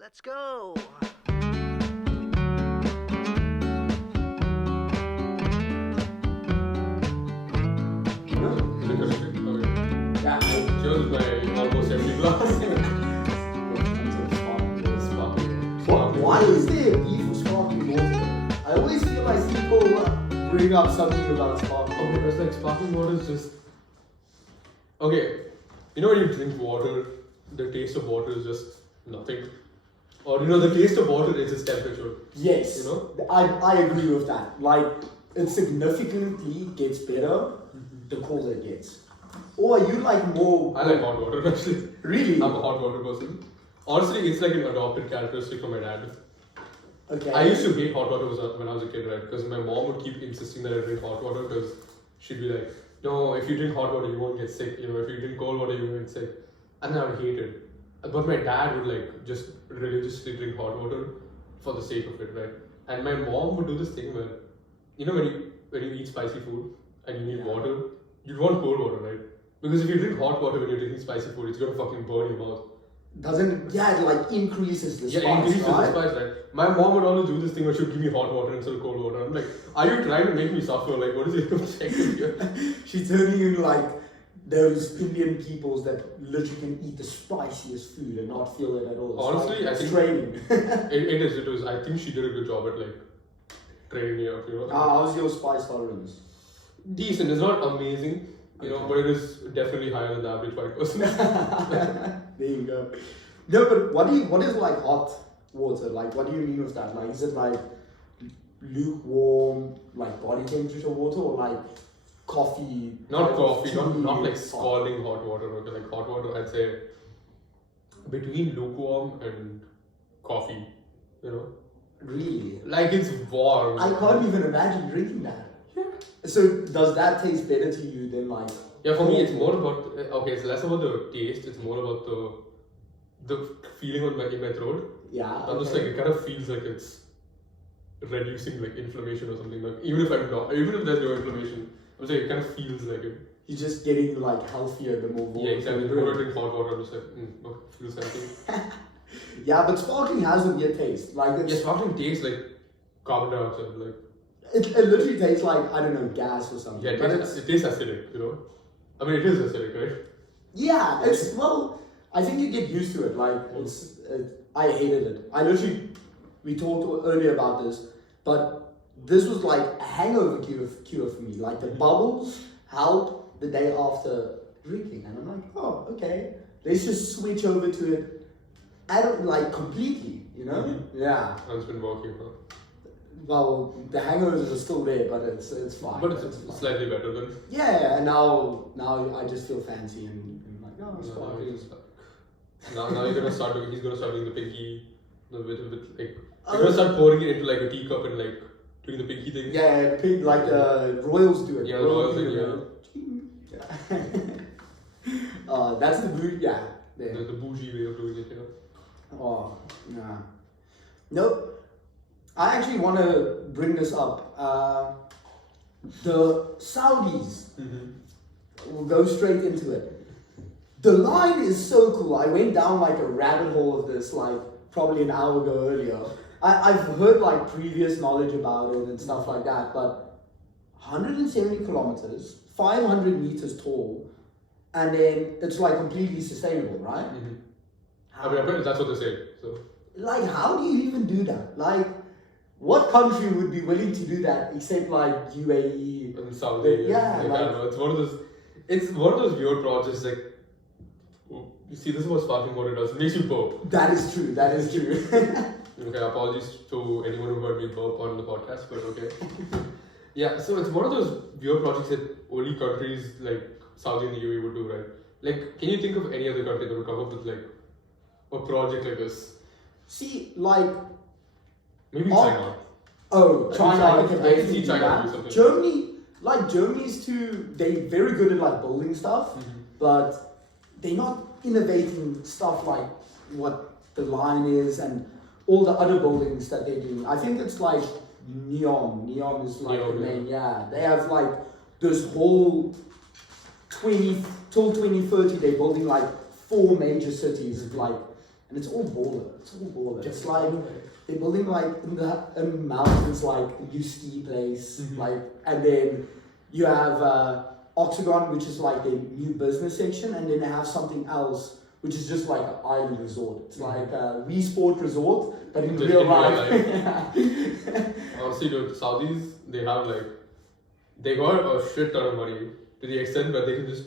Let's go. Yeah, I chose my almost every glass. Why is there a beef for sparkling water? I always feel like people bring up something about sparkling Okay, water. because like sparkling water is just okay. You know when you drink water, the taste of water is just nothing. Or the taste of water is just temperature. Yes, You know? I agree with that. Like, it significantly gets better the colder it gets. Or are you like more... I like hot water actually. Really? I'm a hot water person. Honestly, it's like an adopted characteristic from my dad. Okay. I used to hate hot water when I was a kid, right? Because my mom would keep insisting that I drink hot water because she'd be like, no, if you drink hot water, you won't get sick. If you drink cold water, you won't get sick. And I would hate it. But my dad would like just religiously drink hot water for the sake of it, right? And my mom would do this thing where, when you eat spicy food and you need water, you'd want cold water, right? Because if you drink hot water when you're drinking spicy food, it's gonna fucking burn your mouth. Doesn't... Yeah, it like increases the spice, Yeah, increases right? the spice, right? My mom would always do this thing where she would give me hot water instead of cold water. I'm like, are you trying to make me suffer? Like, what is your objective here? She's turning you into like those Indian peoples that literally can eat the spiciest food and not feel it at all. It's Honestly, like I think training. it is. I think she did a good job at like training me up, How's your spice tolerance? Decent. It's not amazing, but it is definitely higher than the average white person. There you go. No, but what is like hot water? Like, what do you mean with that? Like, is it like lukewarm, like body temperature water, or like coffee? Not like coffee, tea, not like hot? scalding hot water. Okay, like hot water, I'd say between lukewarm and coffee. Really? Like it's warm. I can't even imagine drinking that. So does that taste better to you than like? Yeah, for me, it's more about it's less about the taste. It's more about the feeling in my throat. Yeah. I'm just like it kind of feels like it's reducing like inflammation or something. Like even if there's no inflammation, I'm just like it kind of feels like it. You're just getting like healthier the more water. Yeah, exactly. you The more I drink. drink hot water, I'm just like feels healthy. Yeah, but sparkling has a weird taste. Like it's, Yeah, sparkling tastes like carbon dioxide. Like it literally tastes like, I don't know, gas or something. yeah, but it tastes acidic. I mean, it is acidic, right? yeah, it's well. I think you get used to it. Like I hated it. We talked earlier about this, but this was like a hangover cure for me. Like the bubbles help the day after drinking, and I'm like, oh, okay, let's just switch over to it. I don't like completely, Yeah. And it's been working, huh? Well, the hangovers are still there, but it's fine. But it's fine. slightly better than. Yeah, and now I just feel fancy and like, oh, sparkling. Now you're gonna start doing. He's gonna start doing the pinky, with like. You're gonna start pouring it into like a teacup and like doing the pinky thing. Yeah, like the Royals do it. Yeah, the Royals do do it. Yeah. That's the boot. Yeah. There. The bougie way of doing it, Oh, nah. Nope. I actually want to bring this up. The Saudis. We'll go straight into it. The line is so cool. I went down like a rabbit hole of this like probably an hour ago earlier. I've heard like previous knowledge about it and stuff like that, but 170 kilometers, 500 meters tall, and then it's like completely sustainable, right? I mean, apparently that's what they say. So. Like, how do you even do that? Like, what country would be willing to do that except like UAE? And Saudi. Yeah, I don't know. It's one of those. It's one of those weird projects. Like, you see, this is what sparkling water does. It makes you burp. That is true. That is true. Okay, apologies to anyone who heard me burp on the podcast, but okay. Yeah, so it's one of those weird projects that only countries like Saudi and the UAE would do, right? Like, can you think of any other country that would come up with like a project like this? See, like, Maybe Oh, China. oh, China. I can definitely see do China that. do something. Germany's too. They're very good at like building stuff, but they're not innovating stuff like what the line is and all the other buildings that they do. I think it's like Neon. Neon is like Neon, the main. Yeah, they have like this whole 20 till 2030. They're building like 4 major cities, like and it's all baller. It's all baller. It's like they're building like in the mountains, like a new ski place, like, and then you have Octagon, which is like a new business section, and then they have something else, which is just like an island resort. It's like a Wii Sport resort, but in Just real in real life. Honestly, dude, Saudis, they have like, they got a shit ton of money to the extent where they can just,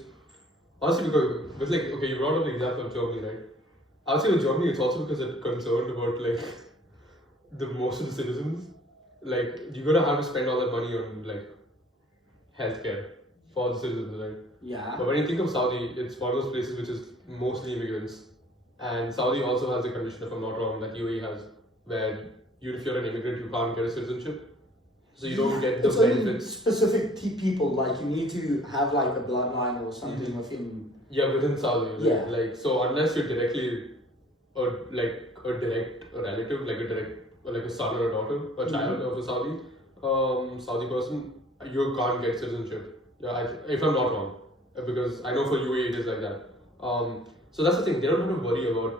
honestly, because like, okay, you brought up the example of Germany, right? I would say with Germany, it's also because they're concerned about like the most of the citizens. Like, you're gonna have to spend all that money on like healthcare for the citizens, right? Yeah. But when you think of Saudi, it's one of those places which is mostly immigrants. And Saudi also has a condition, if I'm not wrong, that UAE has, where if you're an immigrant, you can't get a citizenship. So you don't get the it's only benefits. specific people, like you need to have like a bloodline or something within. Yeah, within Saudi. Right? Yeah. Like, so unless you're directly a direct relative, like a son or a daughter, a child of a Saudi person, you can't get citizenship. Yeah, if I'm not wrong, because I know for UAE it is like that. So that's the thing. They don't have to worry about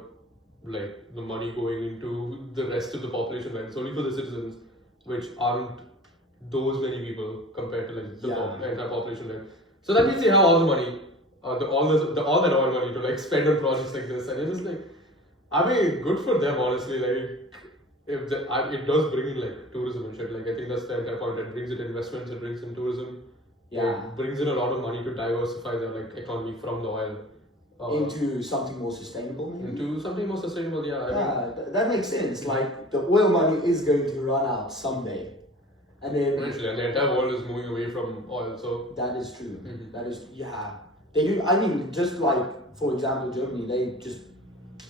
like the money going into the rest of the population. Right? It's only for the citizens, which aren't those many people compared to like the entire population. Right? So that means they have all the money, all that oil money to like spend on projects like this, and it's just like, I mean, good for them, honestly. Like, if it does bring in like tourism and shit. Like, I think that's the entire point. It brings in investments. It brings in tourism. Yeah. It brings in a lot of money to diversify their like economy from the oil into something more sustainable. Maybe? Into something more sustainable. Yeah. I mean, that makes sense. Like the oil money is going to run out someday, and then eventually, and the entire world is moving away from oil. So that is true. That is They do. I mean, just like for example, Germany, they just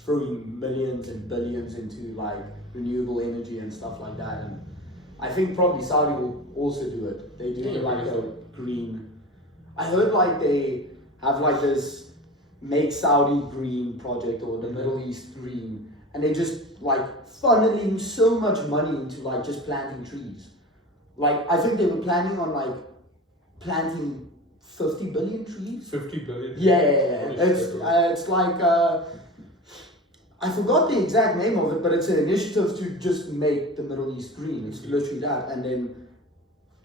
throwing millions and billions into like renewable energy and stuff like that, and I think probably Saudi will also do it. They do like a green. I heard like they have like this Make Saudi Green project or the Middle East Green, and they just like funneling so much money into like just planting trees. Like I think they were planning on like planting 50 billion trees. 50 billion. Yeah. It's like I forgot the exact name of it, but it's an initiative to just make the Middle East green. It's literally that, and then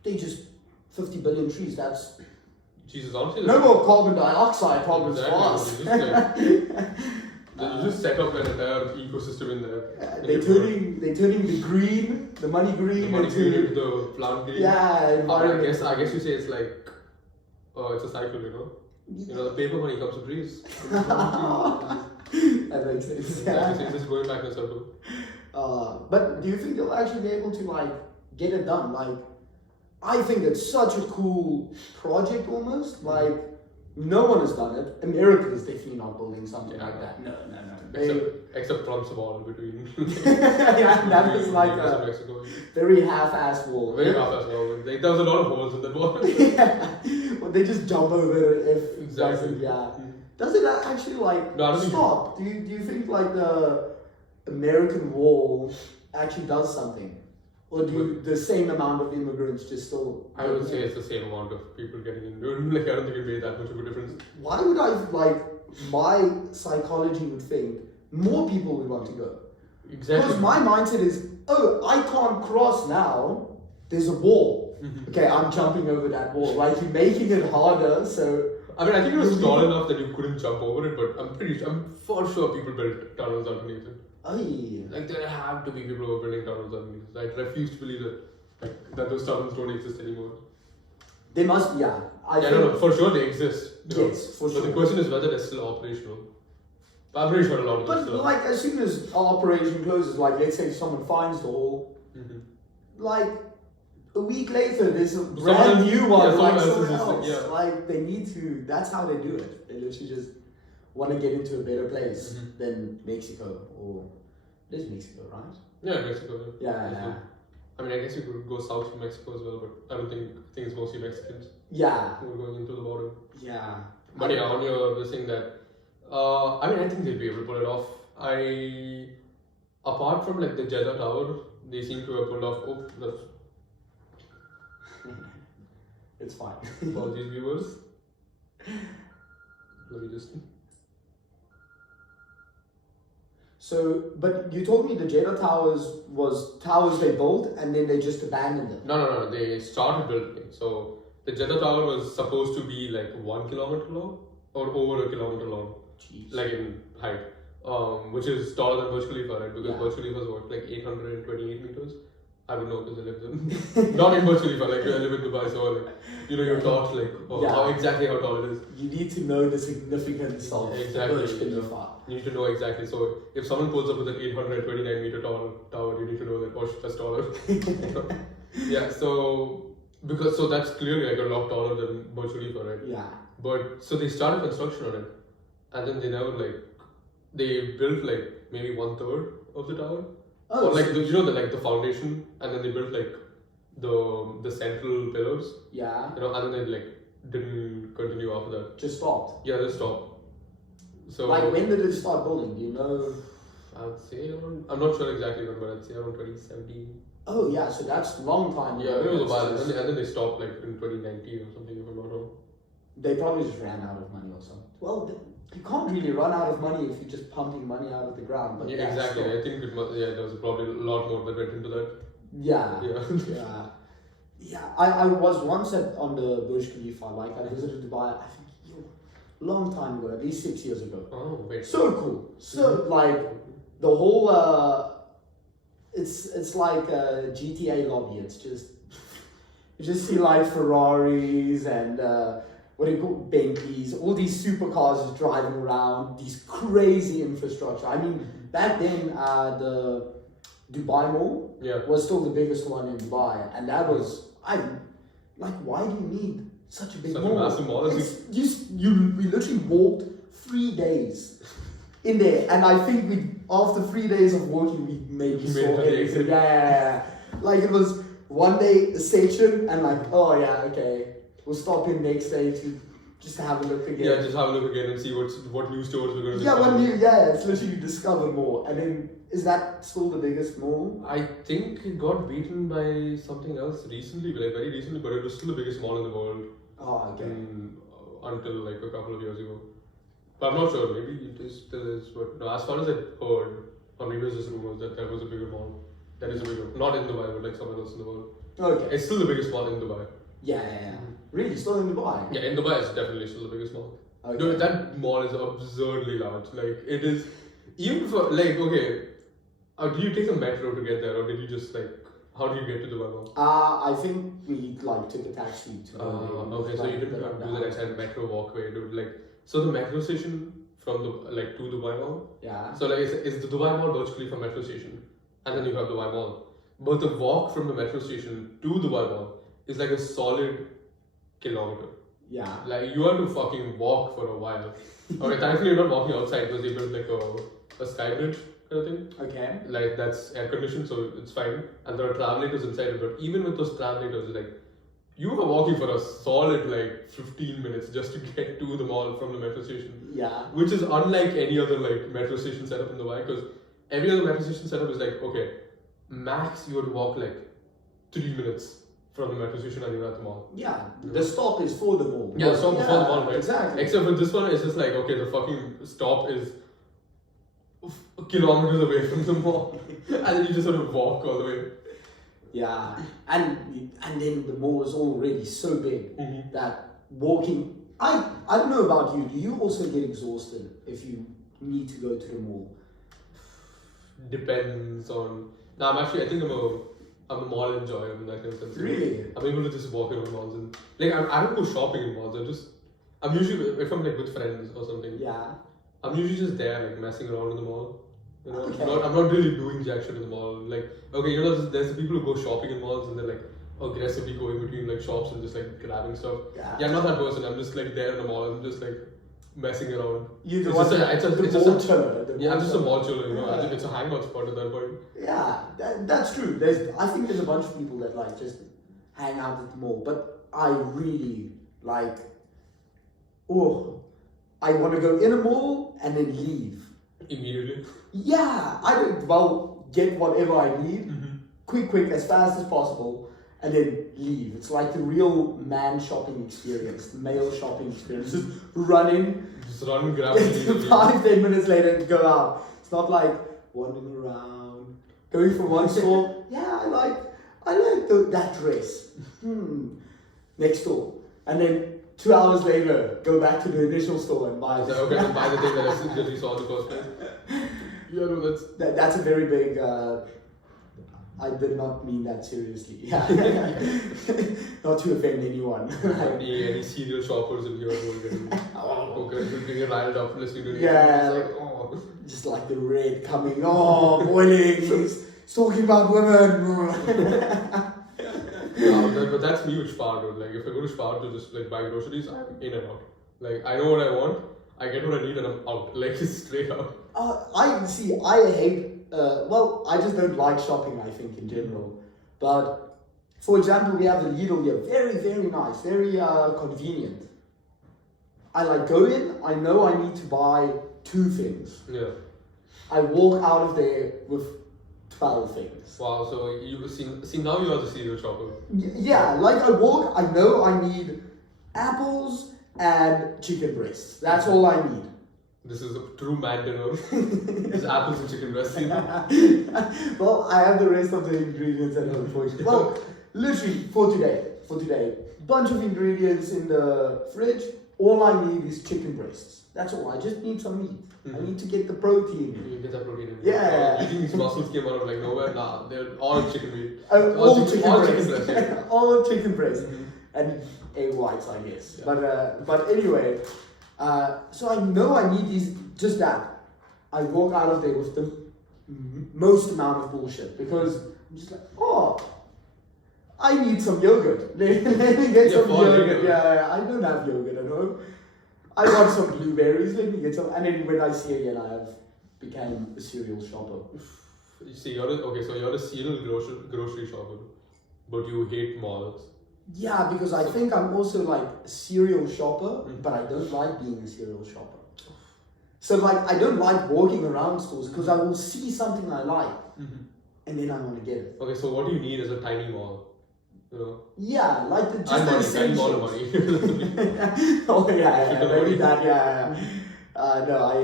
they just 50 billion trees. That's Jesus, honestly. No more carbon dioxide problems for us. You just set up an entire ecosystem in there. They're turning the green, the money green, into the plant green. Yeah, I guess you say it's like, it's a cycle, you know. You know, the paper money comes to trees. That makes sense. Yeah. It's just going back in a circle. But do you think they'll actually be able to like get it done? Like, I think it's such a cool project almost. Like, no one has done it. America is definitely not building something like that. No. Except Trump's wall between. Yeah, that was like a Mexico. very half-assed wall. Very half-assed wall. Like, there was a lot of holes in that wall. Yeah, well, they just jump over it if exactly. Does it actually like stop? Do you think like the American wall actually does something? Or do the same amount of immigrants just still... I would say it's the same amount of people getting in. Like, I don't think it made that much of a difference. Why would I, like, my psychology would think more people would want to go? Exactly. Because my mindset is, oh, I can't cross now, there's a wall. Okay, I'm jumping over that wall. Like, you're making it harder, so... I mean, I think it was tall enough that you couldn't jump over it, but I'm for sure people built tunnels underneath it. Like, there have to be people who are building tunnels underneath it. I refuse to believe that those tunnels don't exist anymore. They must, yeah. No, for sure they exist. Yes, for sure. But the question is whether they're still operational. I'm pretty sure a lot of them still are. Like, as soon as operation closes, like, let's say someone finds the hole, like, a week later, there's a brand new one, like somewhere else. Yeah. Like, they need to, that's how they do it. They literally just want to get into a better place than Mexico, or it is Mexico, right? Yeah, Mexico. Yeah. I mean, I guess you could go south from Mexico as well, but I think it's mostly Mexicans. Yeah. Who are going into the border. Yeah. But yeah, on your thing that, I mean, I think they'll be able to pull it off. Apart from like the Jeddah Tower, they seem to have pulled off. It's fine. For these viewers. Let me just. So, but you told me the Jeddah Towers was towers they built and then they just abandoned them. No. They started building. So the Jeddah Tower was supposed to be like 1 kilometer long or over a kilometer long, Jeez. like in height, which is taller than Burj Khalifa, right? Because Yeah. Burj Khalifa is what, like 828 meters. I would know because I live in not in Burj Khalifa, like I live in Dubai, so like you're taught like Yeah. how tall it is. You need to know the significance of Exactly. Burj Khalifa. You need to know exactly. So if someone pulls up with an 829 meter tall tower, you need to know that that's taller. Yeah. So that's clearly like a lot taller than Burj Khalifa, right? Yeah. But so they started construction on it, and then they never they built like maybe 1/3 of the tower, or like the foundation, and then they built like the central pillars, Yeah. and then they like didn't continue after that. Just stopped. Yeah, they stopped. So Like when did it start building? Do you know? I'd say I'm not sure exactly when, but I'd say around 2017. Oh yeah, so that's a long time. Yeah, ago. it was a It's while, just- and then they stopped like in 2019 or something, if I'm not wrong. They probably just ran out of money or something. Well, you can't really run out of money if you're just pumping money out of the ground. But Yeah, that's exactly. still- I think it must. Yeah, there was probably a lot more that went into that. Yeah. Yeah. Yeah. Yeah. I was once on the Burj Khalifa. Like I visited Dubai. I think long time ago, at least 6 years ago. Oh wait. So cool. So like the whole. It's like a GTA lobby. It's just you just see like Ferraris and what do you call Bentleys, all these supercars just driving around, these crazy infrastructure. I mean, back then the Dubai Mall Yeah. was still the biggest one in Dubai, and that was why do you need such a big Such a mall? massive mall. We literally walked 3 days in there, and I think after 3 days of walking we maybe You made saw it to the everything. exit. Yeah. Like it was one day a section and like, oh yeah, okay, we'll stop in next day to just have a look again. Yeah, just have a look again and see what new stores we're gonna. Yeah, it's literally you discover more. And then is that still the biggest mall? I think it got beaten by something else recently, like very recently, but it was still the biggest mall in the world Oh, okay. until like a couple of years ago. But I'm not sure. Maybe it is still is. But no, as far as I heard, or maybe it was just rumors that was a bigger mall. That is a bigger, not in Dubai, but like somewhere else in the world. Okay. It's still the biggest mall in Dubai. Yeah. Really? Still in Dubai? Yeah, in Dubai, it's definitely still the biggest mall. Okay. Dude, that mall is absurdly large. Like it is, even for like okay, did you take the metro to get there, or did you just like how did you get to Dubai Mall? I think we like took a taxi to go there. Okay, so you didn't do the entire metro walkway, dude. Like so, the metro station from the to Dubai Mall. Yeah. So like it's the Dubai Mall Burj Khalifa metro station, and then you have Dubai Mall. But the walk from the metro station to Dubai Mall is like a solid kilometer. Yeah. Like you have to fucking walk for a while. Okay, thankfully you're not walking outside because they built like a sky bridge kind of thing. Okay. Like that's air conditioned, so it's fine. And there are travelators inside it. But even with those travelators, like you were walking for a solid like 15 minutes just to get to the mall from the metro station. Yeah. Which is unlike any other like metro station setup in Dubai, because every other metro station setup is like okay, max you would walk like 3 minutes from the metro station and you're at the mall. Yeah. The stop is for the mall. Yeah, the stop is for the mall, right? Exactly. Except for this one, it's just like okay, the fucking stop is kilometers away from the mall, and then you just sort of walk all the way. Yeah. And then the mall is already so big Mm-hmm. that walking. I don't know about you. Do you also get exhausted if you need to go to the mall? Depends on. No, I think I'm a mall enjoyer in that kind of sense. Really? I'm able to just walk around malls and like I don't go shopping in malls. I'm usually if I'm like with friends or something. Yeah. I'm usually just there like messing around in the mall. You know, Okay. I'm not really doing jack shit in the mall. Like okay, there's the people who go shopping in malls and they're like aggressively going between like shops and just like grabbing stuff. Yeah. I'm not that person. I'm just like there in the mall. I'm just like messing around. You the It's one. just a- it's a- the it's just mall a- chiller. the Yeah, I'm mall just a chiller. mall chiller. You know, Yeah. it's a hangout spot at that point. Yeah, that's true. I think there's a bunch of people that like just hang out at the mall, but I really like. Oh, I want to go in a mall and then leave. Immediately. Yeah, I don't get whatever I need, quick, as fast as possible, and then leave. It's like the real man shopping experience, the male shopping experience. Just run in, Just run, grab it. 5-10 minutes later, and go out. It's not like wandering around, going from one store. Yeah, I like that dress. Next door, and then 2 hours later, go back to the initial store and buy. Okay, and buy the thing that you saw in the first place. Yeah, no, That's a very big. I did not mean that seriously. Yeah. Not to offend anyone. any serial shoppers in here who are getting getting riled up listening to yeah, like, oh. Just like the red coming, boiling. He's talking about women. Yeah, but that's me with Spar, dude. Like, if I go to Spar to just like buy groceries, I'm in and out. Like, I know what I want, I get what I need, and I'm out. Like, straight out. I hate. I just don't like shopping. I think in general, but for example, we have the Lidl here. Very, very nice. Very convenient. I go in. I know I need to buy 2 things. Yeah. I walk out of there with 12 things. Wow, so you see now you are the serial shopper. Yeah, I walk, I know I need apples and chicken breasts. That's all I need. This is a true man dinner. It's apples and chicken breast. Well, I have the rest of the ingredients at home for you. Well, literally for today, bunch of ingredients in the fridge. All I need is chicken breasts. That's all. I just need some meat. I need to get the protein. You get that protein in. Yeah. You think these muscles came out of nowhere? Nah, they're all chicken meat. All chicken breast. Yeah. All chicken breast. And egg whites, I guess. Yeah. But anyway, so I know I need these, just that. I walk out of there with the most amount of bullshit because I'm just I need some yogurt. Let me get some yogurt. Yeah, I don't have yogurt at home. I want some blueberries. Let me get some. And then when I see again, I have become a cereal shopper. You see, you're a serial grocery shopper, but you hate malls. Yeah, because I think I'm also a cereal shopper, but I don't like being a cereal shopper. So I don't like walking around stores because I will see something I like, and then I want to get it. Okay, so what do you need is a tiny mall. You know? Yeah, the tiny mall of money. Oh yeah, maybe that. Yeah. No, I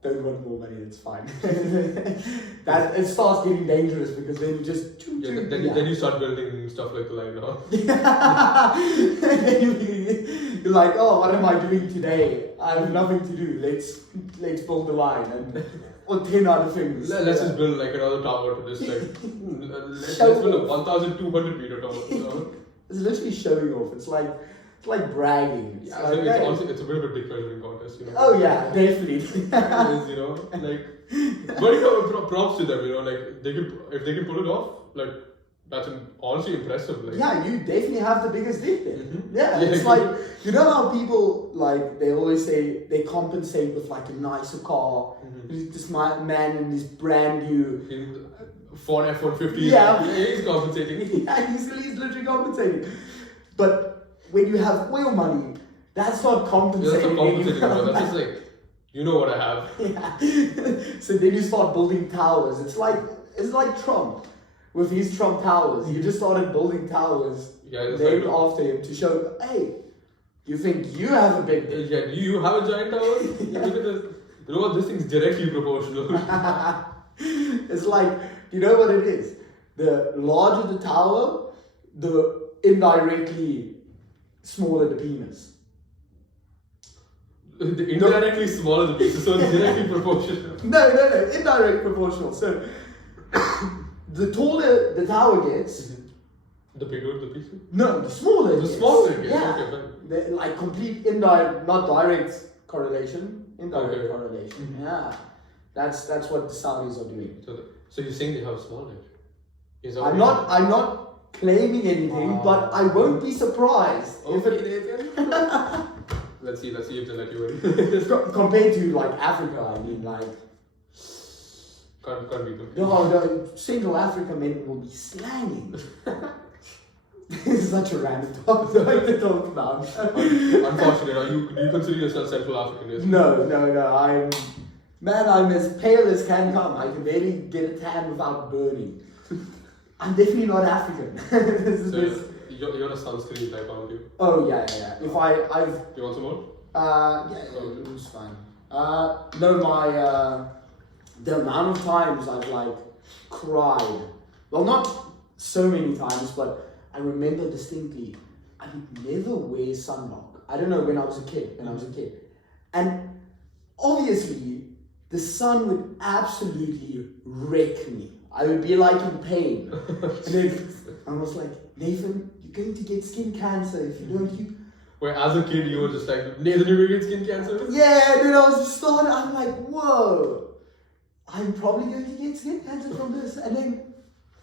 don't want more money. It's fine. That it starts getting dangerous because then you just. Then you start building stuff like the line now. You're like, oh, what am I doing today? I have nothing to do. Let's build the line or 10 other things. Let's just build another tower to this let's build a 1,200 meter tower. It's literally showing off. It's like bragging. Yeah, I think it's a bit of a dick measuring contest, you know. Oh yeah, definitely. It is, you know, but props to them, you know, if they can pull it off, that's honestly impressive. Yeah, you definitely have the biggest dick then. Yeah, it's you know how people they always say they compensate with a nicer car. This man in this brand new Ford F-150. Yeah, he's compensating. Yeah, he's literally compensating. But when you have oil money, that's not compensating. That's not compensating, bro. That's just you know what I have. Yeah. So then you start building towers. It's like Trump. With his Trump Towers, he just started building towers named after him to show, hey, you think you have a big dick? Yeah, do you have a giant tower? Look at this. You know what? This thing's directly proportional. It's you know what it is? The larger the tower, the indirectly smaller the penis. The indirectly smaller the penis, so it's directly proportional. No, indirect proportional. So the taller the tower gets, the bigger the piece? No, the smaller it gets. The smaller it gets, yeah. Okay, complete indirect, not direct correlation, indirect correlation. Yeah. That's what the Saudis are doing. So you're saying they have a small dick? I'm not claiming anything, but I won't be surprised if it Let's see if they let you in. Compared to Africa, I mean Can't be good. No, single African men will be slanging. This is such a random topic to talk about. Unfortunately, do you consider yourself Central African? No. I'm as pale as can come. I can barely get a tan without burning. I'm definitely not African. You're a sunscreen type, aren't you? Oh yeah. If I've. You want some more? Yeah, it was fine. No, the amount of times I've like cried. Well, not so many times, but I remember distinctly. I would never wear sunblock. I don't know when I was a kid. And obviously, the sun would absolutely wreck me. I would be like in pain. And then I was like, Nathan, you're going to get skin cancer if you don't. Where as a kid you were just like, Nathan, you're going to get skin cancer? Yeah, and then I was just started, I'm like, whoa, I'm probably going to get skin cancer from this. And then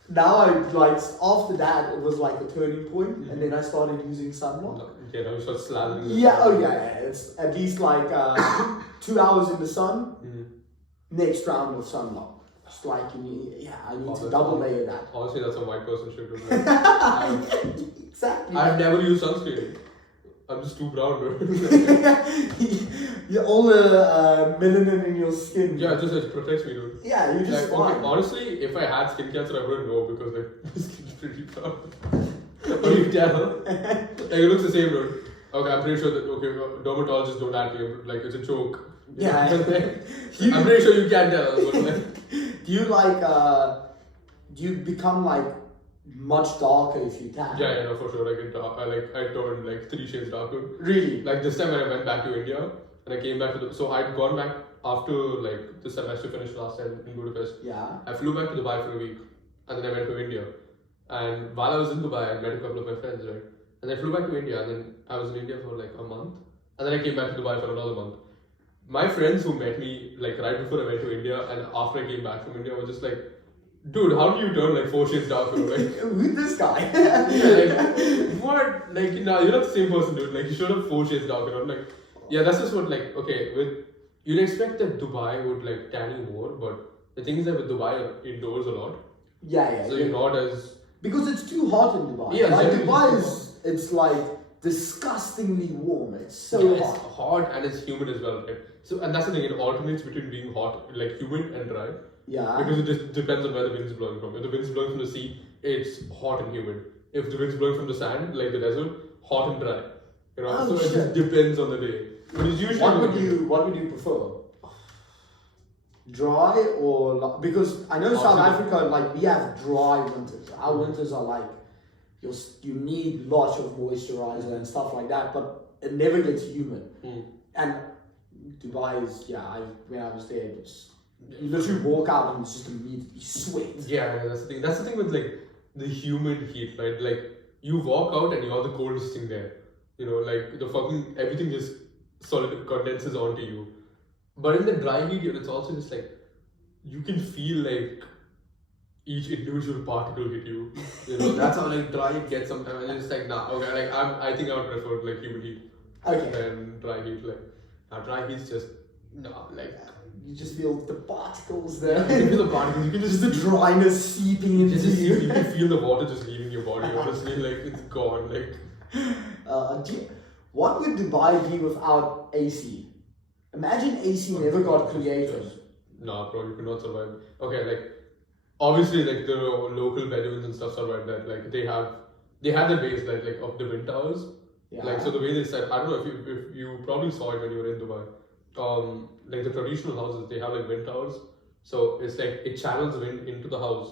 now I like, after that, it was like a turning point, and then I started using sunblock. Yeah, now you start slathering. Yeah, oh yeah, it's at least like 2 hours in the sun, next round of sunblock. Just like, I need to double layer that. Honestly, that's a white person shit. Like, exactly. I've never used sunscreen. I'm just too brown, bro. All the melanin in your skin. Yeah, it protects me, dude. Yeah, you just like, fine. okay, honestly, if I had skin cancer, I wouldn't know because like my skin's pretty brown. But you can tell. Like it looks the same, dude. Okay, I'm pretty sure that dermatologists don't act like it's a joke. Yeah. I'm pretty sure you can tell. But, like, do you become like much darker if you tan? Yeah, no, for sure. I turned like 3 shades darker. Really? Like this time when I went back to India and I came back to so I'd gone back after like the semester finished last time in Budapest. Yeah. I flew back to Dubai for a week and then I went to India. And while I was in Dubai, I met a couple of my friends, right? And I flew back to India and then I was in India for like a month. And then I came back to Dubai for another month. My friends who met me like right before I went to India and after I came back from India were just like, dude, how do you turn like 4 shades darker? Like, who's this guy? like, what? Like, no, you're not the same person, dude. Like, you should have 4 shades darker. I'm like, yeah, that's just what, like, okay, you'd expect that Dubai would, like, tan you more, but the thing is that with Dubai, you're indoors a lot. Yeah. So you're not as... Because it's too hot in Dubai. Yeah, like, Dubai it's like disgustingly warm. It's so hot. It's hot and it's humid as well, right? So, and that's the thing, it alternates between being hot, like, humid and dry. Yeah. Because it just depends on where the wind is blowing from. If the wind is blowing from the sea, it's hot and humid. If the wind is blowing from the sand, like the desert, hot and dry. You know, so it just depends on the day. But it's usually what would you prefer? Dry or because I know South Africa, like we have dry winters. Our winters are like you need lots of moisturizer and stuff like that, but it never gets humid. And Dubai is when I was there, you literally walk out and it's just immediately sweat. Yeah, that's the thing. That's the thing with like the humid heat, right? Like you walk out and you're the coldest thing there. You know, like the fucking everything just solid condenses onto you. But in the dry heat, it's also just like you can feel like each individual particle hit you. You know, that's how like dry heat gets sometimes. And it's like okay, like I think I would prefer like humid heat than dry heat. Like dry heat's just like. You just feel the particles there. Yeah, you feel the particles. You can just the dryness seeping into you. You can feel the water just leaving your body. Honestly, like it's gone. Like, what would Dubai be without AC? Imagine AC never got created. Nah, bro, you cannot survive. Okay, like obviously, like the local Bedouins and stuff survive that. Like they have the base like of the wind towers. Yeah. Like so the way they said, I don't know if you probably saw it when you were in Dubai. Like the traditional houses, they have like wind towers. So it's like it channels wind into the house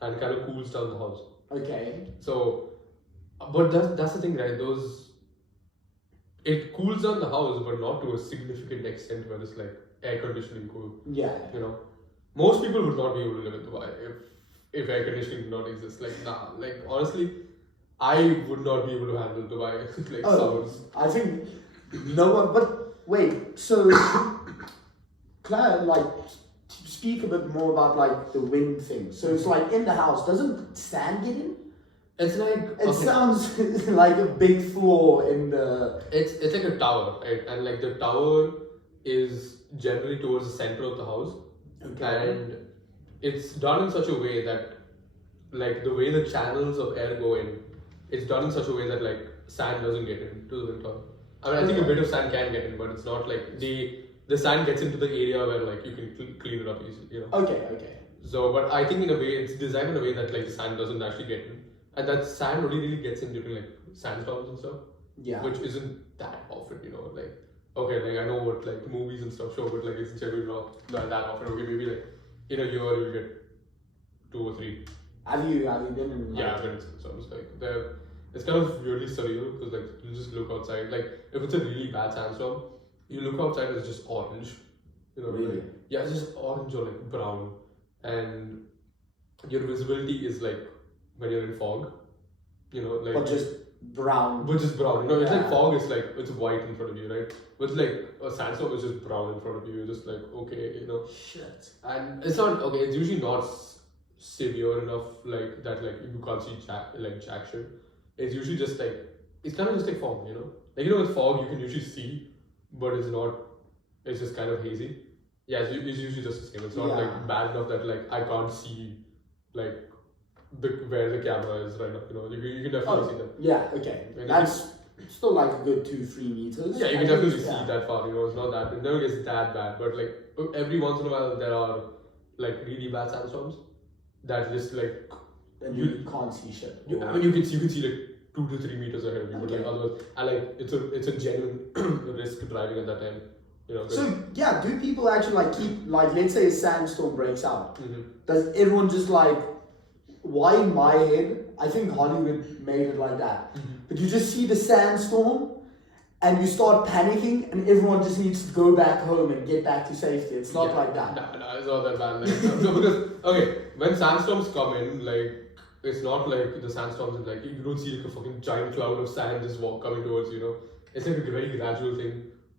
and kind of cools down the house. Okay. So, but that's the thing, right? It cools down the house, but not to a significant extent where it's like air conditioning cool. Yeah. You know, most people would not be able to live in Dubai if air conditioning did not exist. Like like honestly, I would not be able to handle Dubai like summers. I think no one. But wait, so Claire, like speak a bit more about like the wind thing. So it's like in the house, doesn't sand get in? It's like it sounds like a big floor in the. It's like a tower, right? And like the tower is generally towards the center of the house, and it's done in such a way that, like the way the channels of air go in, it's done in such a way that like sand doesn't get into the wind tower. I mean, I think a bit of sand can get in, but it's not like the sand gets into the area where like you can clean it up easily. You know. Okay. So, but I think in a way it's designed in a way that like the sand doesn't actually get in. And that sand only really gets in during like sandstorms and stuff. Yeah. Which isn't that often, you know, like okay, like I know what like movies and stuff show, but like it's generally not that often. Okay, maybe like in a year you'll get 2 or 3. Have you been in? Yeah, but it's almost like it's kind of really surreal because like you just look outside. Like if it's a really bad sandstorm, you look outside and it's just orange. You know, Really? like, yeah, it's just orange or like brown, and your visibility is like when you're in fog. You know, like But just brown. but just brown. You know, it's like Yeah. fog is like it's white in front of you, right? But like a sandstorm is just brown in front of you. You're just like okay, you know. Shit. And it's not okay. It's usually not severe enough like that. Like you can't see jack shit. It's usually just like it's kind of just like fog, you know. Like you know, with fog you can usually see, but it's not. It's just kind of hazy. Yeah, it's usually just the same. It's not Yeah. like bad enough that like I can't see like where the camera is right now. You know, you can definitely see that. Yeah. Okay. And That's still like a good 2-3 meters. Yeah, you I can think, definitely yeah. see that far. You know, it's not that. It never gets that bad. But like every once in a while, there are like really bad sandstorms that just like And you can't see shit. I mean, you can see like 2 to 3 meters ahead of you. But like Okay. otherwise, I like it's a genuine risk driving at that time. You know. 'Cause- So yeah, do people actually like keep like let's say a sandstorm breaks out? Mhm. Does everyone just like why in my head I think Hollywood made it like that. But you just see the sandstorm and you start panicking and everyone just needs to go back home and get back to safety. It's not Yeah. like that. No, it's not that bad. Like, no, because okay, when sandstorms come in, like it's not like the sandstorms is like you don't see like a fucking giant cloud of sand just coming towards you. You know, it's like a very gradual thing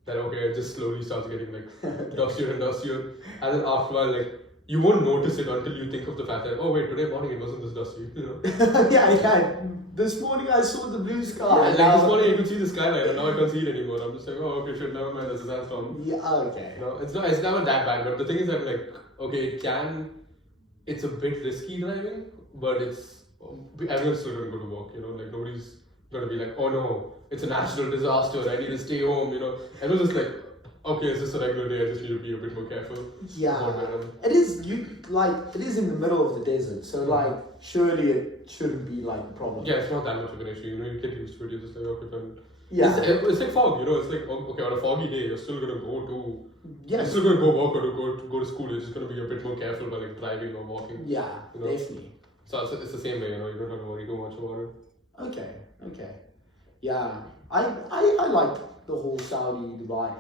that okay, it just slowly starts getting like dustier and dustier, and then after a while, like you won't notice it until you think of the fact that oh wait, today morning it wasn't this dusty. You know. yeah. This morning I saw the blue sky. Yeah, like now- this morning you could see the skyline, and now I can't see it anymore. I'm just like, oh, okay, shit, never mind, there's a sandstorm. Yeah, okay. No, it's never that bad. But the thing is that like, okay, it's a bit risky driving, but everyone's still gonna go to work. You know, like nobody's gonna be like, oh no, it's a natural disaster. I need to stay home. You know, everyone's just like, okay, it's just a regular day. I just need to be a bit more careful. Yeah. about where I'm- It is it is in the middle of the desert, so like surely it shouldn't be like a problem. Yeah, it's not that much of an issue. You know, you get used to it. You're just like, okay, fine. Yeah. It's like fog. You know, it's like okay, on a foggy day, you're still gonna go to. You're Yes. still gonna go work or go to school. You're just gonna be a bit more careful by like driving or walking. Yeah, You know. definitely. So it's the same way. You know, you don't have to worry too much about it. Okay. Yeah. I like the whole Saudi Dubai.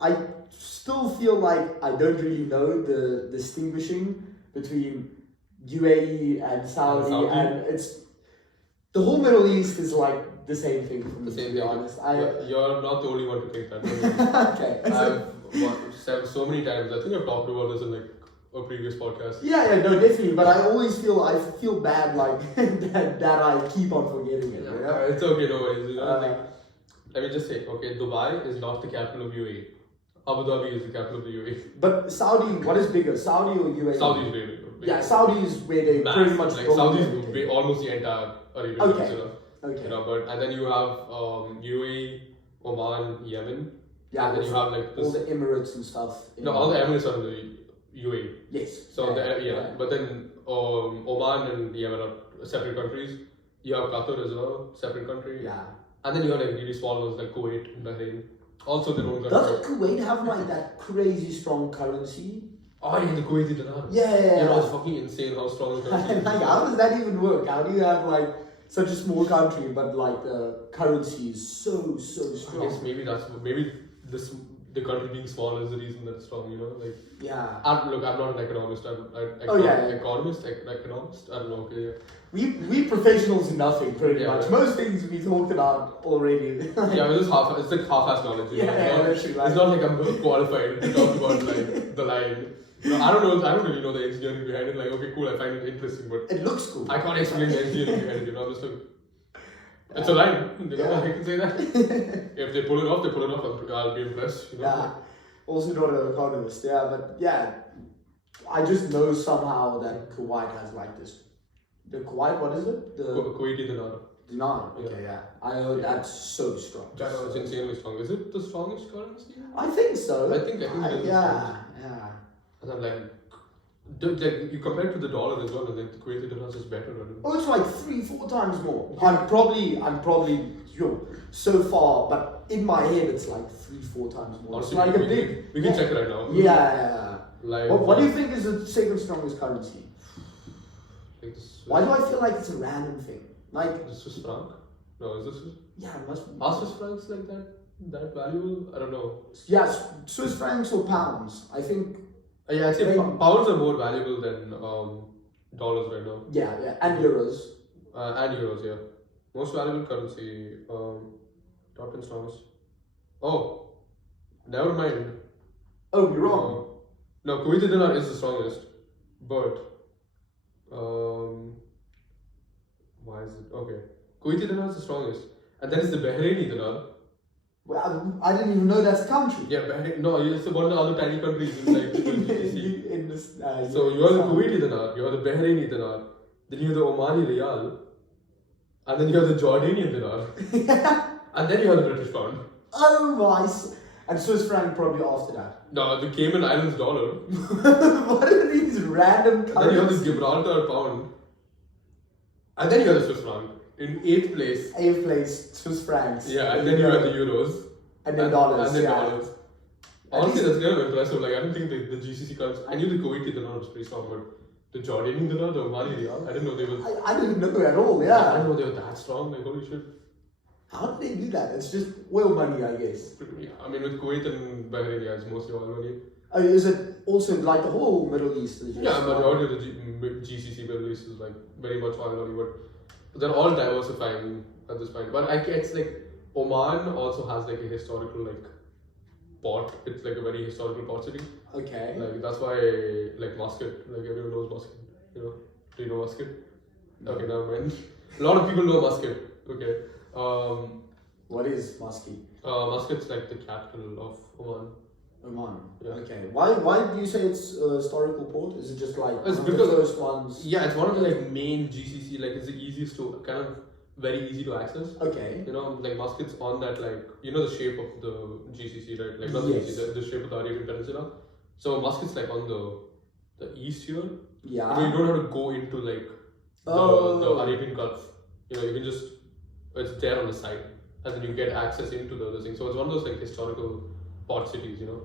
I still feel like I don't really know the distinguishing between UAE and Saudi, Saudi. and it's the whole Middle East is like the same thing for me. The same to be thing. honest. You're not the only one to think that. Okay. I've said so many times. I think I've talked about this in like a previous podcast. Yeah, no, definitely. But I always feel bad like that I keep on forgetting it. You know? It's okay, no worries. You know, Uh, like, let me just say, okay, Dubai is not the capital of UAE. Abu Dhabi is the capital of the UAE. But Saudi, what is bigger, Saudi or UAE? Saudi is way bigger. Yeah, Saudi is where they pretty much like build Saudi everything. is almost the entire Arabian Okay. Peninsula. Okay. You know, but and then you have UAE, Oman, Yemen. Yeah, and then you have like all this. the Emirates and stuff. No, all the Emirates are in the UAE. Yes. So but then Oman and Yemen are separate countries. You have Qatar as well, separate country. Yeah. And then you have like really small ones like Kuwait and Bahrain. Also their own country. Doesn't Kuwait have like that crazy strong currency? Oh yeah, the Kuwaiti dinar. Yeah. You know, it's fucking insane how strong the currency is. Like, how does that even work? How do you have like such a small country, but like the currency is so I strong? guess maybe the country being small is the reason that it's strong. You know, like. Yeah. Look, I'm not an economist. Economist. I don't know. Okay, yeah. We professionals in nothing pretty Yeah, much. yeah. Most things we talked about already. Yeah, it's like half-ass knowledge. You know? Yeah, it's, literally, not, it's not like I'm qualified to talk about like the line. You know, I don't really know the engineering behind it. Like, okay, cool, I find it interesting, but It looks cool. I can't explain the engineering behind it. You know, I'm just like, it's a line. You know, Yeah. I can say that. If they pull it off, I'll be impressed. You know? Yeah. Also not an economist. Yeah, but yeah, I just know somehow that Kuwait has like this. The Kuwait, what is it? The Kuwaiti dinar. dinar. Okay, yeah. I heard that's so strong. It's insanely strong. Is it the strongest currency? I think so. I think it is. Yeah. And I'm like, you compare it to the dollar as well, and like the Kuwaiti dinar is just better. Oh, it's like 3-4 times more. I'm probably so far, but in my head it's like 3-4 times more. It's Honestly, like a we big. can check right now. Yeah. Like, What do you think is the second strongest currency? Like the Swiss, Why do I feel like it's a random thing? Like, the Swiss franc? No, is this? yeah, it must be. Are Swiss francs like that valuable? I don't know. Yes, Swiss francs or pounds. I think. Yeah, I'd say They- pounds are more valuable than dollars right now. Yeah, and euros. And euros, yeah. Most valuable currency. Top 10 strongest. Oh, never mind. Oh, you're wrong. No, Kuwaiti dinar is the strongest, but why is it okay? Kuwaiti dinar is the strongest, and then is the Bahraini dinar. Well, I didn't even know that's a country. Yeah, Bahrain. No, it's one of the other tiny countries in like the GCC. in this, So you have the Kuwaiti dinar, you have the Bahraini dinar, then you have the Omani riyal, and then you have the Jordanian dinar, and then you have the British pound. Oh my! And Swiss franc probably after that. No, the Cayman Islands dollar. What are these random And then you have the currencies? Gibraltar pound. And then you have the Swiss franc. In 8th place. 8th place, Swiss francs. Yeah, and then you have the euros. And then dollars. And then yeah. dollars. Honestly, that's kind of impressive. Like, I don't think the GCC currency. I knew the Kuwaiti dinar was pretty strong, but the Jordanian dinar, the Omani riyal, I didn't know they were. I didn't know at all. I Yeah. didn't know they were that strong. Like, holy shit. How did they do that? It's just oil money, I guess. Yeah, I mean, with Kuwait and Bahrain, yeah, it's mostly oil money. Is it also like the whole Middle East? Is just Yeah, majority of the GCC Middle East is like very much oil money, but they're all diversifying at this point. But I guess like Oman also has like a historical like port. It's like a very historical port city. Okay. Like that's why like Muscat, like everyone knows Muscat. You know, do you know Muscat? No. Okay, never mind. A lot of people know Muscat. Okay. What is Muscat? Muscat's like the capital of Oman. Oman. Yeah. Okay. Why do you say it's a historical port? Is it just like It's one of the because- first ones? Yeah, it's one of the like main GCC. Like it's the easiest to kind of very easy to access. Okay. You know, like Muscat's on that like you know the shape of the GCC, right? Like not the Yes. GCC, the shape of the Arabian Peninsula. So Muscat's like on the east here. Yeah. You don't have to go into like the Oh. Arabian Gulf. You know, you can just it's there on the side, and then you get access into the other thing. So it's one of those like historical port cities, you know.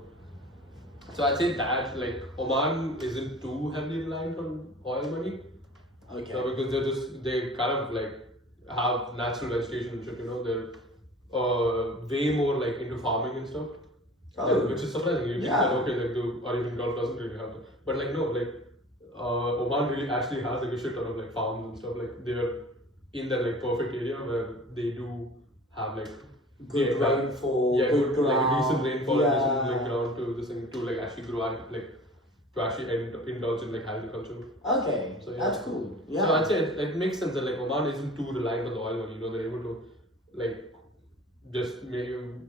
So I'd say that like Oman isn't too heavily reliant on oil money, Okay. because they kind of like have natural vegetation and shit. You know, they're way more like into farming and stuff. Oh. Yeah, which is surprising. You think Yeah. that okay, like the Arabian Gulf doesn't really have that, but like no, like Oman really actually has like a shit ton of like farms and stuff. Like they are in that like perfect area where they do have like Good yeah, rainfall. yeah, good good, like ground. decent rainfall and decent Yeah. like ground to this thing to like actually grow and like to actually indulge in like agriculture. Okay. So, yeah. That's cool. Yeah. So I'd say it makes sense that like Oman isn't too reliant on the oil money. You know, they're able to like just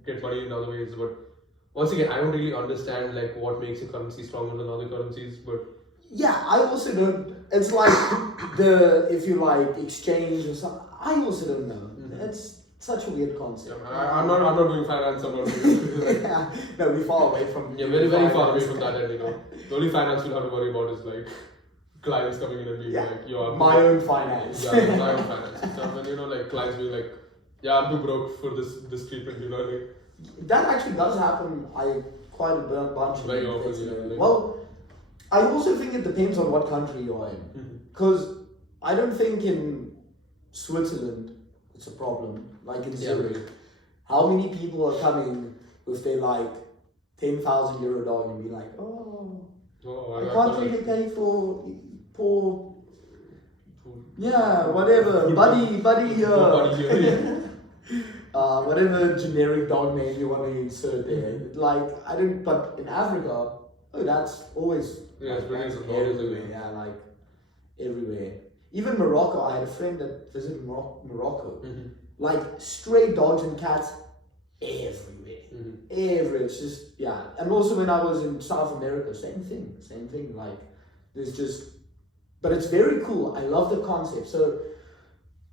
get money in other ways. But once again, I don't really understand like what makes a currency stronger than other currencies. But Yeah, I also don't. It's like if you like exchange or something. I also don't know. Mm-hmm. It's such a weird concept. I'm not doing finance. I'm not doing like, Yeah, no, we're far away from. yeah, very far away from that. And you know, the only finance we'll have to worry about is like clients coming in and being Yeah. like, "Yo, I'm My own finance. yeah, my own finance and stuff." And you know, like clients being like, "Yeah, I'm too broke for this treatment." You know, like That actually does happen. Quite a bunch of Very things, often, you yeah, know. like- Well, I also think it depends on what country you're in. Because I don't think in Switzerland it's a problem. Like in Yeah. Zurich, how many people are coming with their like 10,000 euro dog and be like, oh, oh, I got can't that. really pay for poor, yeah, whatever, buddy here. Buddy here. Whatever generic dog name you want to insert there. Like, I don't, but in Africa, oh, that's always Yeah, it's pretty that's always everywhere. like- Yeah, like everywhere. Even Morocco, I had a friend that visited Morocco. Mhm. Like, stray dogs and cats everywhere. Mhm. Everywhere. It's just, yeah. And also when I was in South America, same thing. Like, there's just, but it's very cool. I love the concept. So,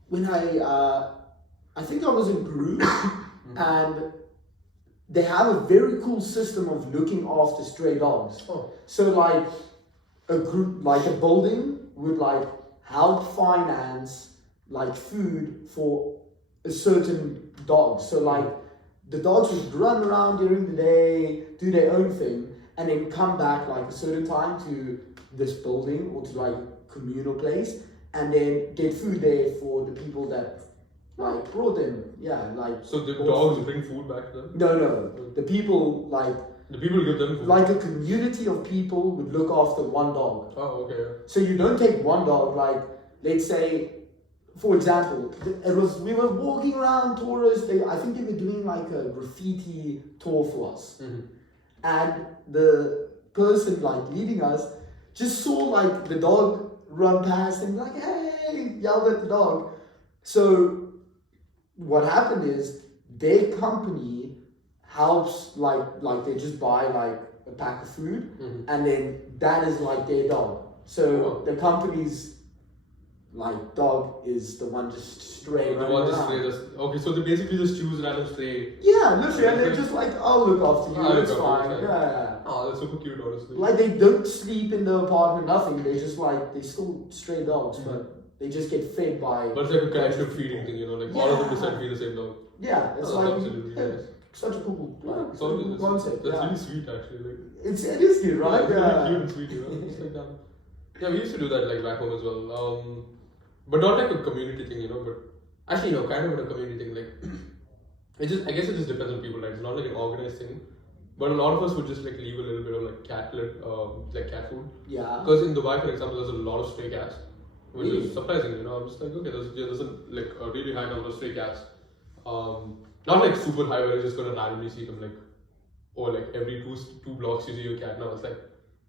when I think I was in Peru, and they have a very cool system of looking after stray dogs. Oh. So like a group, like a building would like help finance like food for a certain dog. So like the dogs would run around during the day, do their own thing, and then come back like a certain time to this building or to like communal place, and then get food there for the people that like brought them. Yeah, like. So the dogs bring food back to them? No. The people like. The people give them food? Like a community of people would look after one dog. Oh, okay. So you don't take one dog, like, let's say, for example, we were walking around tourists, I think they were doing like a graffiti tour for us. Mm-hmm. And the person like leading us just saw like the dog run past and like, hey, yelled at the dog. So what happened is their company helps like they just buy like a pack of food, and then that is like their dog. So the company's like dog is the one just stray running around. Okay, so they basically just choose random stray. Yeah, literally, and they're just like, I'll look after you, it's fine. Yeah. Oh, that's super cute, honestly. Like they don't sleep in the apartment, nothing. They just like they still stray dogs, but they just get fed by. But it's like a collective feeding thing, you know, like all of them decide to feed the same dog. Yeah, it's like nice. Such a cool concept. That's really sweet, actually. Like, it is cute, right? Yeah, it's really cute and sweet, you know. It's like, yeah, we used to do that like back home as well. But not like a community thing, you know. But actually, kind of a community thing. Like, I guess it just depends on people, right? It's not like an organized thing. But a lot of us would just like leave a little bit of like cat food. Yeah. Because in Dubai, for example, there's a lot of stray cats, which is surprising, you know. I'm just like, okay, there's a really high number of stray cats. Not like super high where you're just gonna randomly see them like, or like every two blocks you see a cat. Now it's like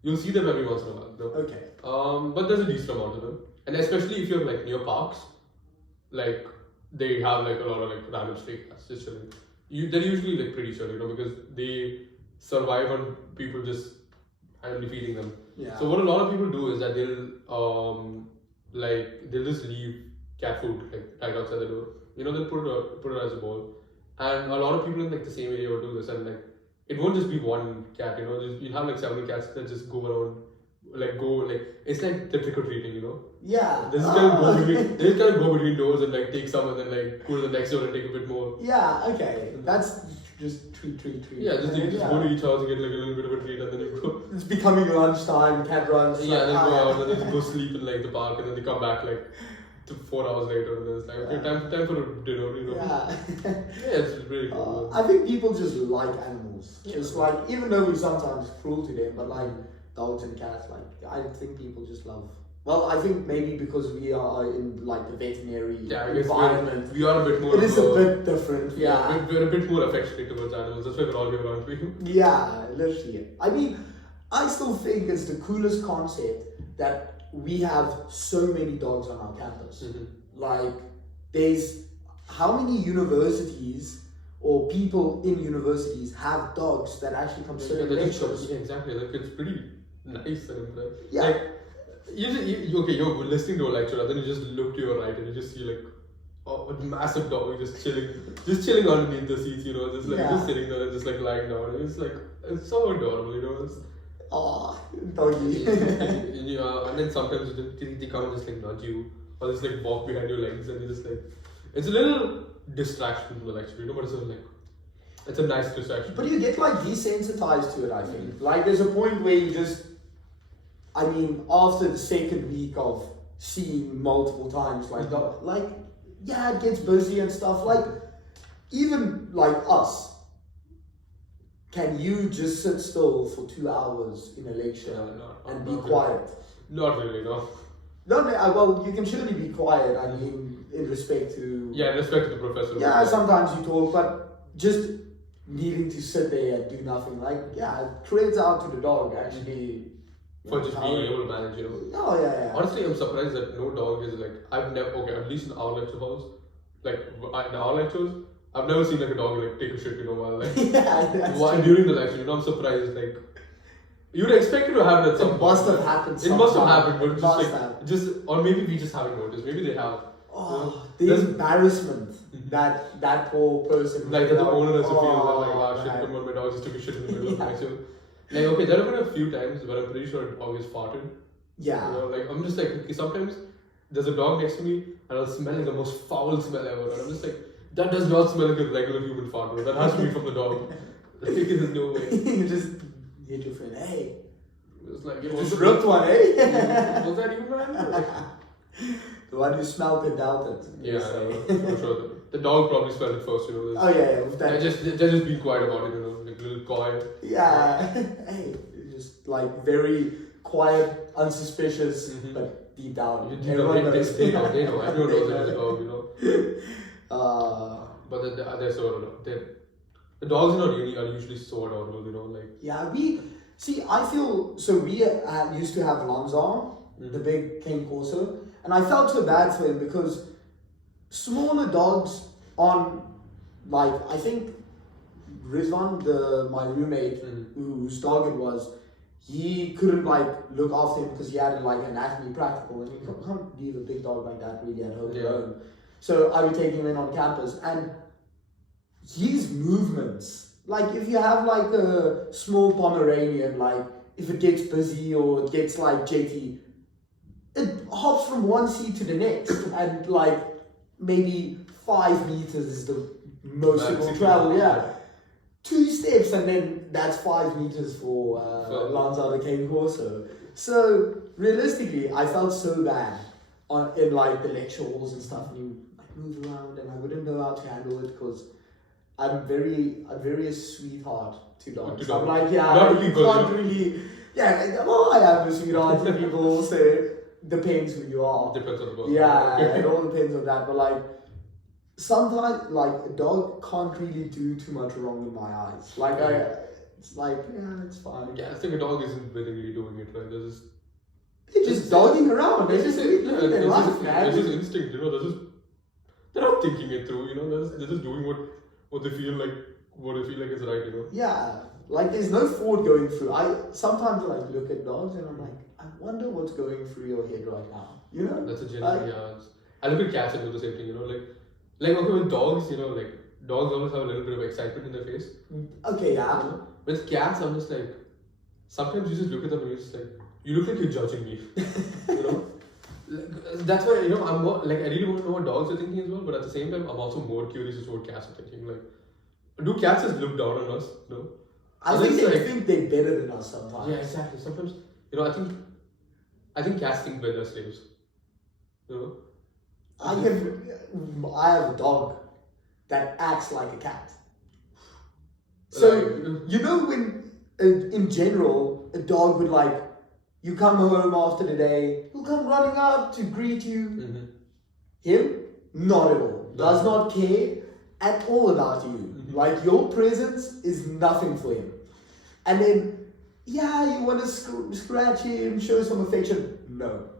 you'll see them every once in a while. No? Okay. But there's a decent amount of them, and especially if you're like near parks, like they have like a lot of like random stray cats just chilling. They're usually like pretty chill, you know, because they survive on people just randomly feeding them. Yeah. So what a lot of people do is that they'll just leave cat food like right outside the door. You know, they'll put it as a bowl. And a lot of people in like the same area will do this, and like it won't just be one cat, you know. You'll have like several cats that just go around, it's like the trick or treating, you know. Yeah. They just kind of go between doors and like take some and then like go to the next door and take a bit more. Yeah. Okay. That's just treat. Yeah. Just go to each house and get like a little bit of a treat, and then you go. It's becoming lunchtime. Cat runs. Yeah. Then go out and then go sleep in like the park, and then they come back like 4 hours later, and then it's like, okay, time for a dinner, you know. Yeah. Yeah, it's really cool. I think people just like animals. Yeah. It's like, even though we're sometimes cruel to them, but like dogs and cats, like I think people just love. Well, I think maybe because we are in like the veterinary environment, we are a bit more. It is a bit different. Yeah. We're a bit more affectionate towards animals. That's why we're all here around you. Yeah, literally. I mean, I still think it's the coolest concept that we have so many dogs on our campus. Like, there's how many universities or people in universities have dogs that actually come sit in lectures? Yeah, exactly. Like, it's pretty nice and yeah. Like, you're listening to a lecture, and then you just look to your right and you just see like a massive dog just chilling underneath the seats, you know, just sitting there and just like lying down. It's like, it's so adorable, you know. Oh, doggy. And then sometimes they come and just like nudge you, or just like walk behind your legs, and you just like, it's a little distraction from the lecture, you know, but it's a nice distraction. But you get like desensitized to it, I think. Like there's a point where you just, I mean, after the second week of seeing multiple times, it gets busy and stuff. Like, even like us. Can you just sit still for 2 hours in a lecture and be quiet? Not really, no. No, well, you can surely be quiet, I mean, in respect to... Yeah, in respect to the professor. Yeah, sometimes you talk, but just needing to sit there and do nothing, credits out to the dog, actually. For just being able to manage, you know. Oh, yeah. Honestly, I'm surprised that no dog is like, at least in our lecture halls, like, in our lectures, I've never seen like a dog like take a shit, you know, while like during the lecture, you know. I'm surprised. Like, you'd expect it to happen at some point. It must have happened. It must have happened, but or maybe we just haven't noticed. Maybe they have. Oh, the embarrassment that poor person. Like that the owner has to feel that shit. Come on, my dog just took a shit in the middle of the lecture. Like, okay, there have been a few times where I'm pretty sure a dog has farted. Yeah. You know, like I'm just like, okay, sometimes there's a dog next to me and I'll smell like the most foul smell ever, and I'm just like. That does not smell like a regular human fart, bro. That has to be from the dog. Like, there's no way. You just hit your friend, hey. It's like, You just ripped one, eh? Was that you, man? Like, the one who smelled and doubted. yeah, for sure. The dog probably smelled it first, you know. Oh yeah, with that. They're just being quiet about it, you know, like a little coy. Yeah. Hey, just like very quiet, unsuspicious, Mm-hmm. but deep down, They everyone knows. know. Everyone knows that it's a dog, you know. But they're so the dogs are usually so adorable, you know, like. Yeah, I feel so. We used to have Lanzar, the big Cane Corso, and I felt so bad for him because smaller dogs on, like, I think Rizwan, my roommate, whose dog it was, he couldn't like look after him because he had like anatomy practical, and you can't leave a big dog like that really at home alone. So I would take him in on campus, and his movements, like if you have like a small Pomeranian, like if it gets busy or it gets like jetty, it hops from one seat to the next, and like maybe 5 meters is the most it will travel. Yeah, 2 steps, and then that's 5 meters for Lanza the Cane Corso. So realistically, I felt so bad in like the lecture halls and stuff, and you like move around, and I wouldn't know how to handle it because I'm very a sweetheart to dogs. I'm like, yeah, not you can't really. Yeah, well, I am a sweetheart to people, so depends who you are. Depends on the person. Yeah, it all depends on that. But like, sometimes like a dog can't really do too much wrong in my eyes. Like it's like, yeah, it's fine. Yeah, I think a dog isn't really doing it, right? They're just dogging around. They're just living their life, man. It's just instinct, you know. They're not thinking it through, you know. They're just doing what they feel like is right, you know. Yeah, like there's no thought going through. I sometimes like look at dogs and I'm like, I wonder what's going through your head right now. You know? That's a genuine I look at cats and do the same thing, you know, like okay, with dogs, you know, like dogs always have a little bit of excitement in their face. Okay, yeah. You know? With cats, I'm just like, sometimes you just look at them and you're just like, you look like you're judging me. You know? That's why, you know, I'm more, like, I really want to know what dogs are thinking as well, but at the same time, I'm also more curious as to what cats are thinking. Like, do cats just look down on us? No? I think they think they're better than us sometimes. Yeah, exactly. Sometimes, you know, I think cats think we're their slaves. You know? I have a dog that acts like a cat. So, you know when, in general, a dog would like, you come home after the day, he'll come running up to greet you. Mm-hmm. Him, not at all. Does not care at all about you. Mm-hmm. Like your presence is nothing for him. And then, yeah, you want to scratch him, show some affection. No.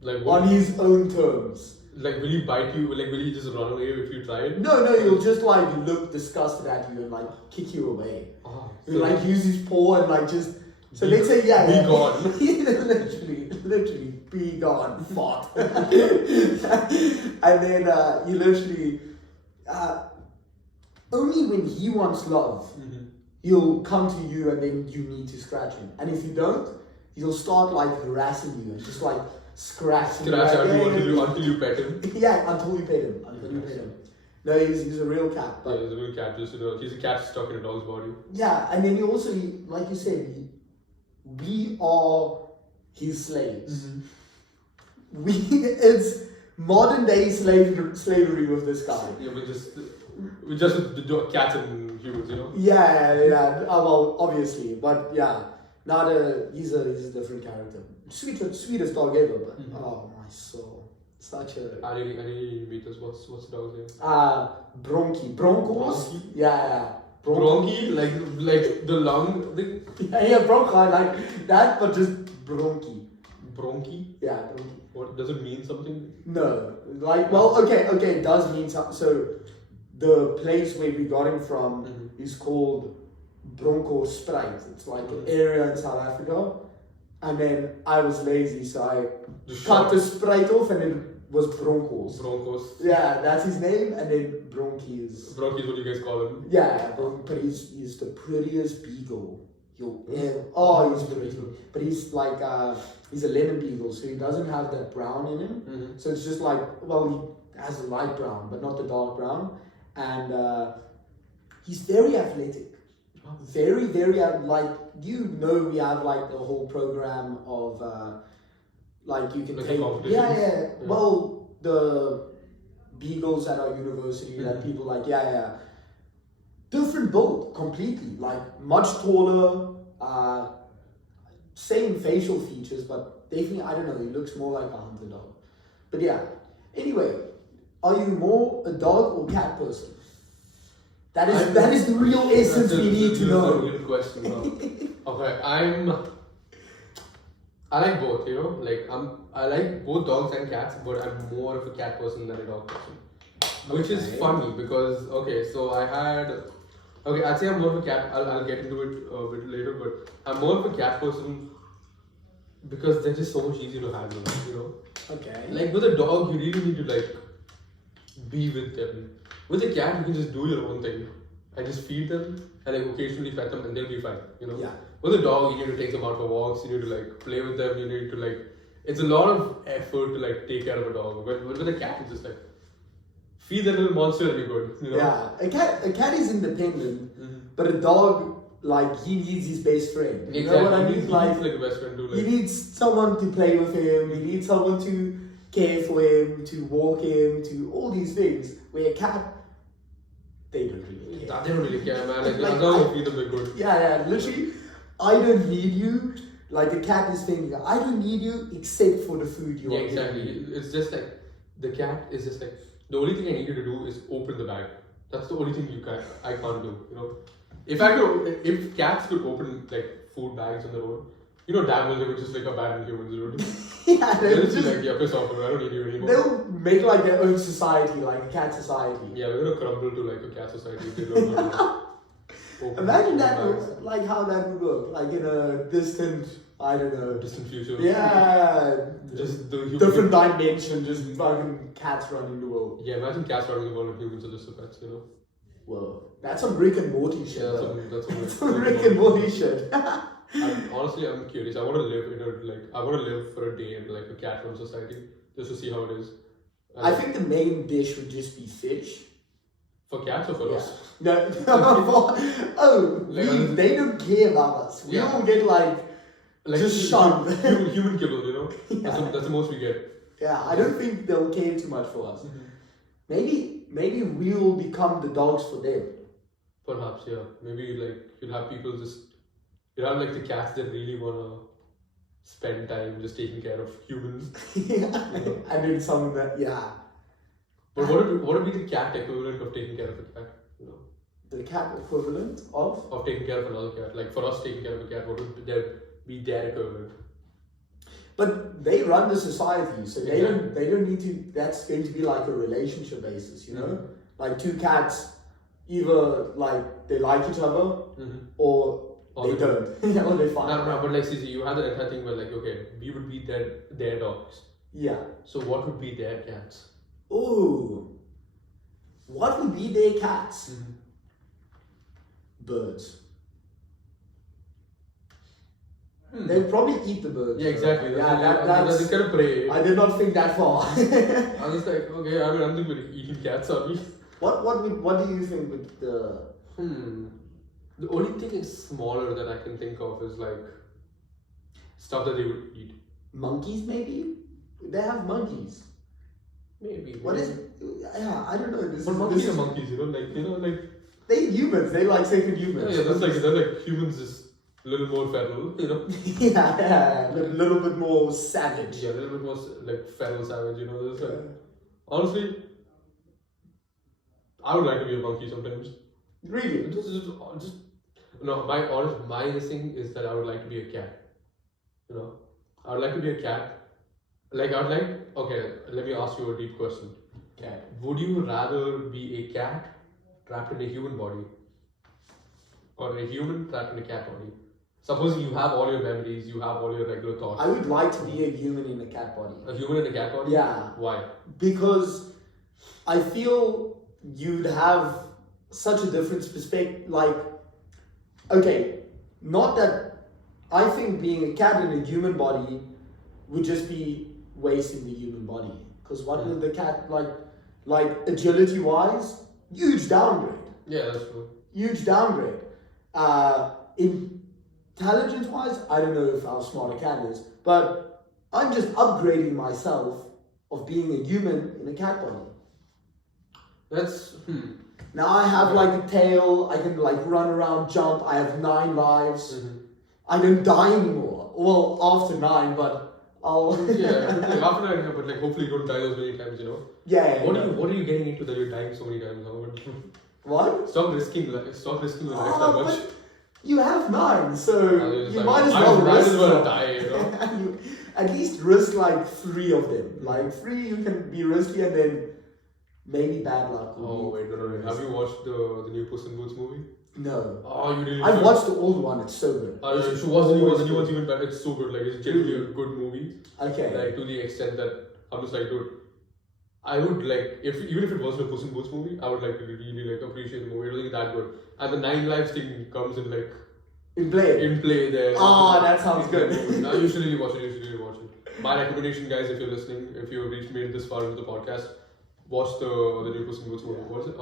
Like on his own terms. Like, will he bite you? Like, will he just run away if you try it? No, he'll just like look disgusted at you and like kick you away. Oh, he'll like use his paw and like just. So let's say, yeah. Be gone. literally, be gone, fart. And then you literally, only when he wants love, he'll come to you and then you need to scratch him. And if you don't, he'll start like harassing you and just like scratching you. Until you pet him. Yeah, until you pet him. No, he's a real cat. But yeah, he's a real cat. Just, you know, he's a cat stuck in a dog's body. Yeah, and then he also, like you said, we are his slaves. Mm-hmm. It's modern day slavery with this guy. Yeah, we just the cats and humans, you know. Yeah. Well, obviously, but yeah, he's a different character. Sweetest dog ever, but oh my soul, such a. I really meet this. What's the dog's name? Broncos. Bronchi? Yeah. Bronchi, like the lung thing. Yeah, bronchi like that, but just bronchi. Bronchi? Yeah, bronchi. What does it mean? Something? No, like okay, it does mean something. So the place where we got him from is called Bronco Sprite. It's like an area in South Africa, and then I was lazy, so I cut the Sprite off, and it was Broncos. Yeah, that's his name, and then Bronchi is. Bronchi is what you guys call him. Yeah, but he's the prettiest beagle. He's pretty. But he's like he's a lemon beagle, so he doesn't have that brown in him. So it's just like, well, he has a light brown, but not the dark brown. and he's very athletic. Very, very like we have like the whole program of like you can Like a take competition? well the beagles at our university that Mhm. people like different build completely, like much taller, same facial features, but definitely I don't know, he looks more like a hunter dog. But yeah, anyway, are you more a dog or cat person? That is the real essence we need to know. That's a real question. Okay, I like both. You know, like I like both dogs and cats, but I'm more of a cat person than a dog person. Which is Okay. funny because I'd say I'm more of a cat. I'll get into it a bit later, but I'm more of a cat person because they're just so much easier to handle. You know, Okay. like with a dog, you really need to like be with them. With a cat, you can just do your own thing and just feed them and like occasionally pet them and they'll be fine. You know. Yeah. With a dog, you need to take them out for walks. You need to like play with them. You need to like. It's a lot of effort to like take care of a dog. But with a cat, it's just like feed the little monster and be good. You know. Yeah, a cat is independent, Mm-hmm. but a dog, like, he needs his best friend. You know what I mean? He needs like a best friend too. He Like, needs someone to play with him. He needs someone to care for him, to walk him, to all these things. Where a cat, they don't really care. they don't really care, man. Like, Like, as long as you feed them, they're good. Yeah, literally, I don't need you. Like a cat is thinking, I don't need you except for the food you Yeah, are exactly. giving me. It's just like the cat is just like the only thing I need you to do is open the bag. That's the only thing I can't do. You know, if cats could open like food bags on the road, you know, damn well they would just like abandon humans. Dude. Yeah, They'll just be like, yeah, piss off, I don't need you anymore. they'll make like their own society, like a cat society. Yeah, we're gonna crumble to like a cat society if they don't know how to open Imagine food that, bags. like how that would work, like in a distant, I don't know, Distant future. yeah, Just the human. different dimension, just fucking cats running the world. Yeah, imagine cats running the world and humans are just the pets, you know? Whoa, that's some Rick and Morty shit. Yeah, though. that's That's some Rick and Morty shit. Honestly, I'm curious. I want to live in I want to live for a day in like a cat run society just to see how it is. And I think the main dish would just be fish. for cats or for us? No, they don't care about us. We Yeah. all get like just shunned. Human kibble, you know? That's the most we get. Yeah, I don't think they'll care too much for us. Maybe we'll become the dogs for them. Perhaps, yeah. Maybe like you'll have people you'll have like the cats that really wanna spend time just taking care of humans. And then some that But what would be the cat equivalent of taking care of a cat? You know? the cat equivalent of. Of taking care of another cat. Like for us taking care of a cat, what would be their equivalent? But they run the society, so they Exactly. don't need to. That's going to be like a relationship basis, you know. Like two cats, either like they like each other or they don't, or they fight. No, but like, see, you have that entire thing where like, okay, we would be their dogs. Yeah. So what would be their cats? Ooh. What would be their cats? Birds. They'd probably eat the birds. Yeah, exactly. That's That's kind of prey. I did not think that far. I was like, okay, I don't think we're eating cats, are we? What do you think with the The only thing is smaller that I can think of is like stuff that they would eat. monkeys? Maybe they have monkeys. Maybe. What is? Yeah, I don't know. But monkeys are monkeys, you know, like They humans. They like second humans. yeah, they're like humans just a little more feral, you know. yeah, a little bit more savage. Yeah, a little bit more like feral savage, you know. There's like, honestly, I would like to be a monkey sometimes. Really? Just no. My thing is that I would like to be a cat. You know, I would like to be a cat. Like I would like. Okay, let me ask you a deep question. Okay. Would you rather be a cat trapped in a human body, or a human trapped in a cat body? Suppose you have all your memories, you have all your regular thoughts. I would like to be a human in a cat body. A human in a cat body? Yeah. Why? Because I feel you'd have such a different perspective. Like, okay, not that I think being a cat in a human body would just be wasting the human body. Because what would the cat like agility wise? huge downgrade. Yeah, that's true. Huge downgrade. Intelligence-wise, I don't know if how smart a cat is, but I'm just upgrading myself of being a human in a cat body. That's Now I have like a tail, I can like run around, jump, I have 9 lives. Mm-hmm. I don't die anymore. Well, after 9, but I'll... yeah, like after that, yeah, but like hopefully you don't die those many times, you know. Yeah. What are you getting into that you're dying so many times? What? Stop risking your life that much. But you have 9, so you might as I well might risk as well them. die, you know. You at least risk like 3 of them. Like 3 you can be risky and then maybe bad luck. Oh wait, no. Have you watched the new Puss in Boots movie? No. Oh, you really? I've watched the old one. It's so good. You should watch the new one. The new one's even better. It's so good. Like it's genuinely a good movie. Okay. Like to the extent that I'm just like, dude, I would like even if it wasn't a Puss in Boots movie, I would like to really like appreciate the movie. It was that good. And the 9 lives thing comes in like in play there. That sounds good. Now you should really watch it. My recommendation, guys, if you're listening, if you've made this far into the podcast, watch the new Puss in Boots movie. What is it?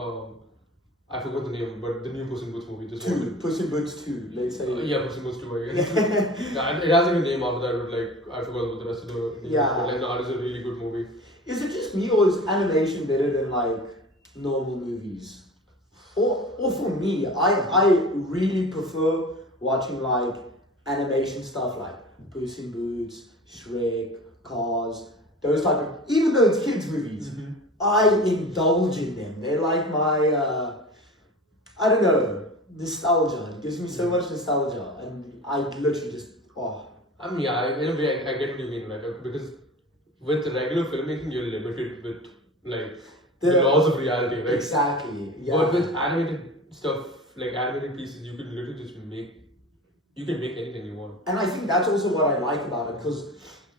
I forgot the name, but the new Puss in Boots movie. Just watch it. Puss in Boots 2, let's say. Yeah, Puss in Boots 2, I guess. Yeah, and it has like a name after that, but like I forgot about the rest of the. Yeah. But like, no, it is a really good movie. Is it just me or is animation better than like normal movies? Or for me, I really prefer watching like animation stuff like Puss in Boots, Shrek, Cars, those type of, even though it's kids movies, I indulge in them. They're like my, I don't know, nostalgia. It gives me so much nostalgia, and I literally just, I mean, yeah, in a way, I get what you mean, like, because with regular filmmaking, you're limited with like the laws of reality, right? Exactly. Yeah. But with animated stuff, like animated pieces, you can literally just you can make anything you want. And I think that's also what I like about it, because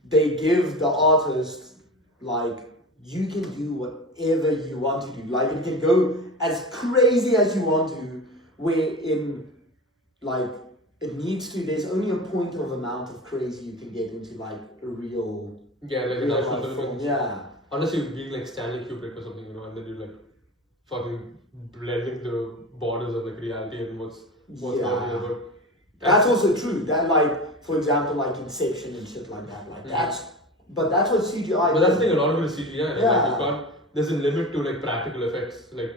they give the artist, like, you can do whatever you want to do. Like, it can go as crazy as you want to, wherein, like, it needs to, there's only a point of amount of crazy you can get into, like, a real... Yeah, like an actual film. Yeah. Unless you're being, like, Stanley Kubrick or something, you know, and then you're, like, fucking blending the borders of, like, reality and what's not real, but... That's also true. That, like, for example, like Inception and shit like that. Like, that's what CGI. But that's the thing. A lot of it is CGI. Yeah. Like, you can't. There's a limit to like practical effects. Like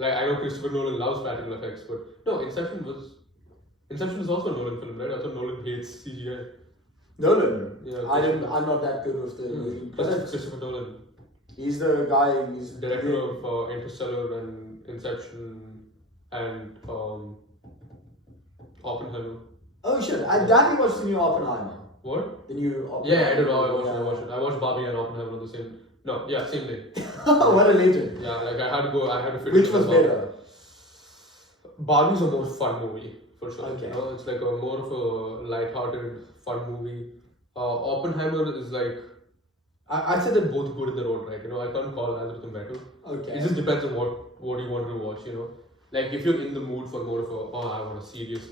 I know Christopher Nolan loves practical effects, but no, Inception was also a Nolan film, right? I thought Nolan hates CGI. Nolan. Yeah. I'm not that good with the. But that's Christopher Nolan. He's the guy. He's director of Interstellar and Inception and Oppenheimer. Oh shit! I Danny watched the new Oppenheimer. What? The new Oppenheimer. Yeah, I did. I watched it. I watched Barbie and Oppenheimer on the same. No, yeah, same day. What a legend! Yeah, like I had to finish. Which was better? Barbie's a more fun movie for sure. Okay. You know, it's like a more of a light-hearted, fun movie. Oppenheimer is like. I'd say they're both good in their own right. You know, I can't call either of them better. Okay. It just depends on what you want to watch. You know, like if you're in the mood for more of a I want a serious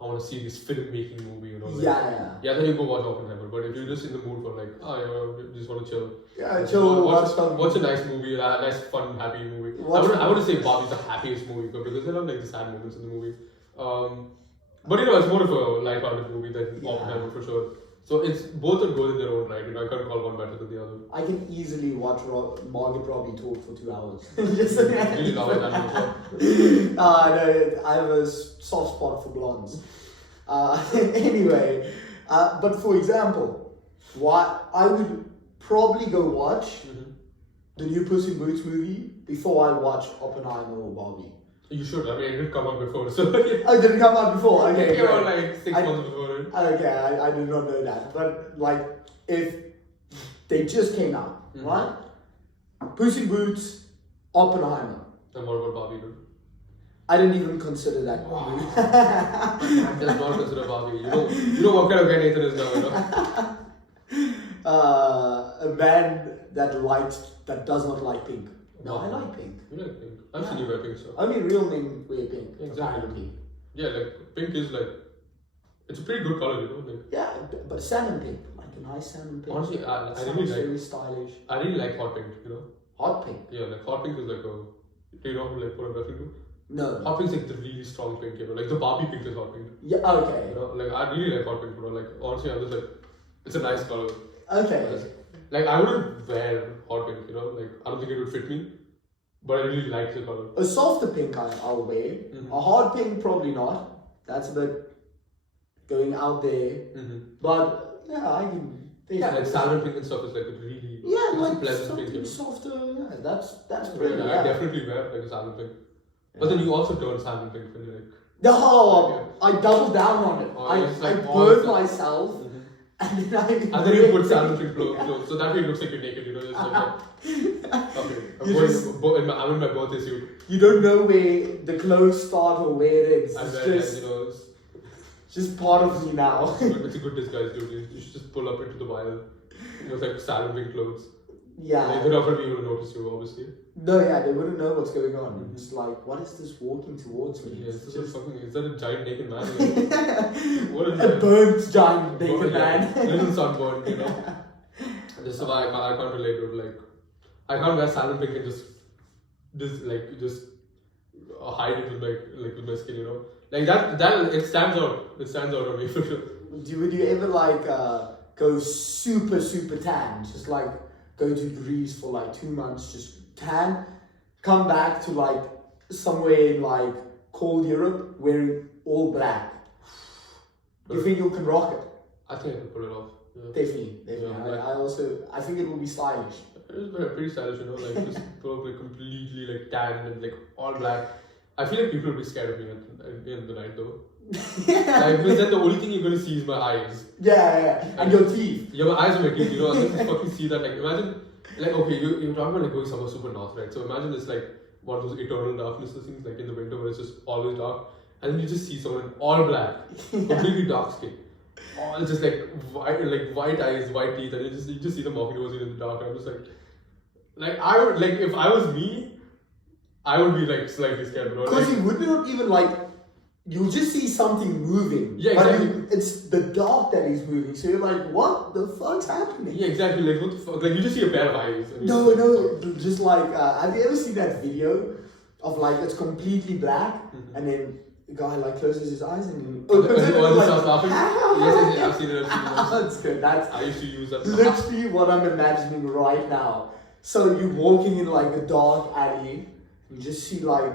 I want to see this filmmaking movie, you know. Like, yeah, then you go watch Oppenheimer. But if you're just in the mood for you just want to chill. Yeah, chill, watch a nice movie, a nice, fun, happy movie. I wouldn't say Barbie's the happiest movie because there are like the sad moments in the movie. But you know, it's more of a light-hearted movie than Oppenheimer for sure. So it's both are good in their own right. You know, I can't call one better than the other. I can easily watch Margot Robbie talk for 2 hours. Really love it. No, I have a soft spot for blondes. Anyway, but for example, I would probably go watch the new Puss in Boots movie before I watch Oppenheimer or Barbie. You should. I mean, it didn't come out before, so. Oh, it didn't come out before. Okay, it came out like 6 months before it. Okay, I did not know that. But like, if they just came out, right? Puss in Boots, Oppenheimer. And what about Barbie? I didn't even consider that movie. Man does not consider Barbie. You know what kind of guy Nathan is now, you know? A man that does not like pink. No, I like pink. You like pink? I've seen you wear pink, so. Only real men wear pink. Exactly. Yeah, like pink is like, it's a pretty good color, you know. Like, yeah, but salmon pink, like a nice salmon pink. Honestly, I really like. Very stylish. I really like hot pink, you know. Hot pink. Yeah, like hot pink is like Do you know like what I'm referring to? No. Hot pink's like the really strong pink, you know, like the Barbie pink is hot pink. Yeah. Okay. You know, like I really like hot pink, you know, like honestly, I'm just like, it's a nice color. Okay. Like I wouldn't wear hot pink, you know, like I don't think it would fit me, but I really like the color. A softer pink I'll wear. A hard pink probably not. That's a bit going out there. But yeah, I can. Yeah, like salmon pink and stuff is like a really like pleasant pink. You know? softer. Yeah, that's pretty. I definitely wear like a salmon pink. But then you also turn salmon pink when you like. No, I doubled down on it. I burned myself. And then you put salmon pink clothes, so that way it looks like you're naked, you know. Just like, okay, I'm in my birthday suit. You don't know where the clothes start or where it ends. It's just part of me now. It's a good disguise, dude. You should just pull up into the wild with like salmon pink clothes. Yeah. They're not going to be able to notice you, obviously. No, yeah, they wouldn't know what's going on. It's like, what is this walking towards me? Yeah, is that a giant naked man? What is a that? burnt giant naked man. Little sunburned, you know. This is why I can't relate to it. Like, I can't wear salmon pink and just hide it with my skin, you know. Like that it stands out. It stands out on me for sure. Would you ever like go super tan? Just like go to Greece for like 2 months, just tan, come back to like somewhere in like cold Europe wearing all black. Do you think you can rock it? I think I can pull it off. Yeah. Definitely. Yeah, I think it will be stylish. It is pretty stylish, you know, like just probably completely like tan and like all black. I feel like people will be scared of me in the night though. Like, because then the only thing you're gonna see is my eyes. Yeah. And your teeth. Yeah, my eyes are my teeth, you know, I can just fucking see that. Like, imagine, like, okay, you're talking about like going somewhere super north, right? So imagine it's like one of those eternal darkness things, like in the winter where it's just always dark, and then you just see someone in all black, completely dark skin. All just like white eyes, white teeth, and you just see them walking towards you in the dark, and I'm just like I would, like, if I was me, I would be like slightly scared, bro. Because like, you would not even like, you'll just see something moving. Yeah, exactly. But it's the dark that is moving, so you're like, what the fuck's happening? Yeah, exactly. Like, what the fuck? Like, you just see a pair of eyes. No, just like, have you ever seen that video of like, it's completely black, and then the guy like closes his eyes and he opens it and like, starts laughing. Yes, I've seen it. That's good. I used to use that. Literally what I'm imagining right now. So you're walking in like a dark alley, you just see like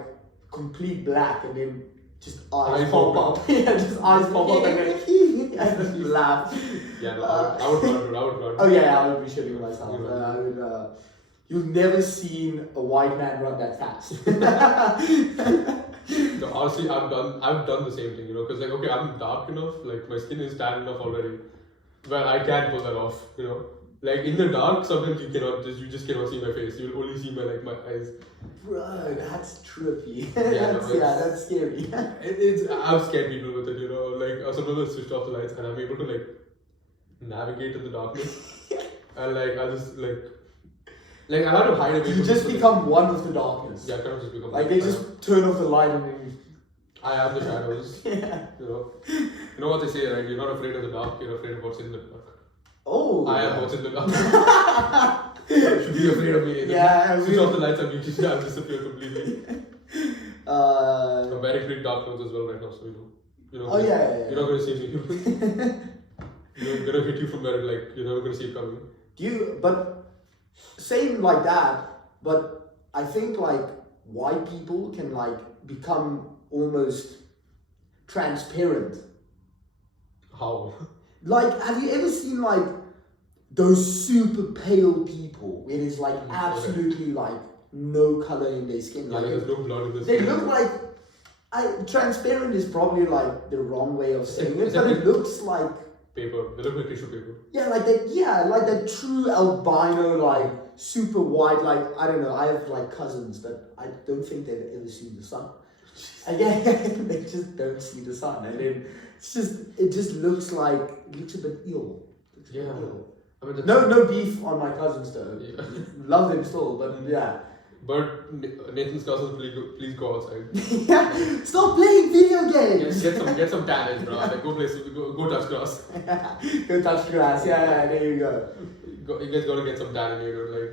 complete black, and then just eyes pop up. Yeah, just eyes pop up and just laugh. Yeah, no, I would run. Oh yeah, I would be shitting myself. I would. You've never seen a white man run that fast. No, honestly, I've done the same thing, you know, because like, okay, I'm dark enough, like my skin is tan enough already, where I can pull that off, you know. Like in the dark, sometimes you just cannot see my face. You'll only see my eyes. Bro, that's trippy. Yeah, that's scary. I've scared people with it, you know. Like sometimes I switch off the lights and I'm able to like navigate in the darkness, and like I just like I had to hide away. You just become one with the darkness. Yeah, I kind of just become. Like they just turn off the light and then. I am the shadows. Yeah. You know what they say, right? You're not afraid of the dark. You're afraid of what's in the dark. Oh. I am what's in the dark. You should be afraid of me. Yeah. Switch off the lights and you just disappear completely. I'm wearing pretty dark clothes as well right now, so you know. Oh yeah. You're not gonna see me. You're gonna hit you from where like you're never gonna see it coming. But same like that. But I think like white people can like become almost transparent. How? Like, have you ever seen like those super pale people where there's like absolutely like no color in their skin? Like there's no blood in the skin. skin. They look like transparent is probably like the wrong way of saying it, but it looks like paper. They look like tissue paper. Yeah, like that. Yeah, like that true albino, like super white. Like I don't know. I have like cousins that I don't think they've ever seen the sun. Again, they just don't see the sun, and then it just looks a bit ill. Yeah. Ill. I mean, no beef on my cousins though. Yeah. Love them still, but yeah. But Nathan's cousins, please go outside. Yeah. Stop playing video games. Get some talent, bro. Like go touch grass. Go touch grass. Yeah, there you go. You guys gotta get some talent, you know. Like,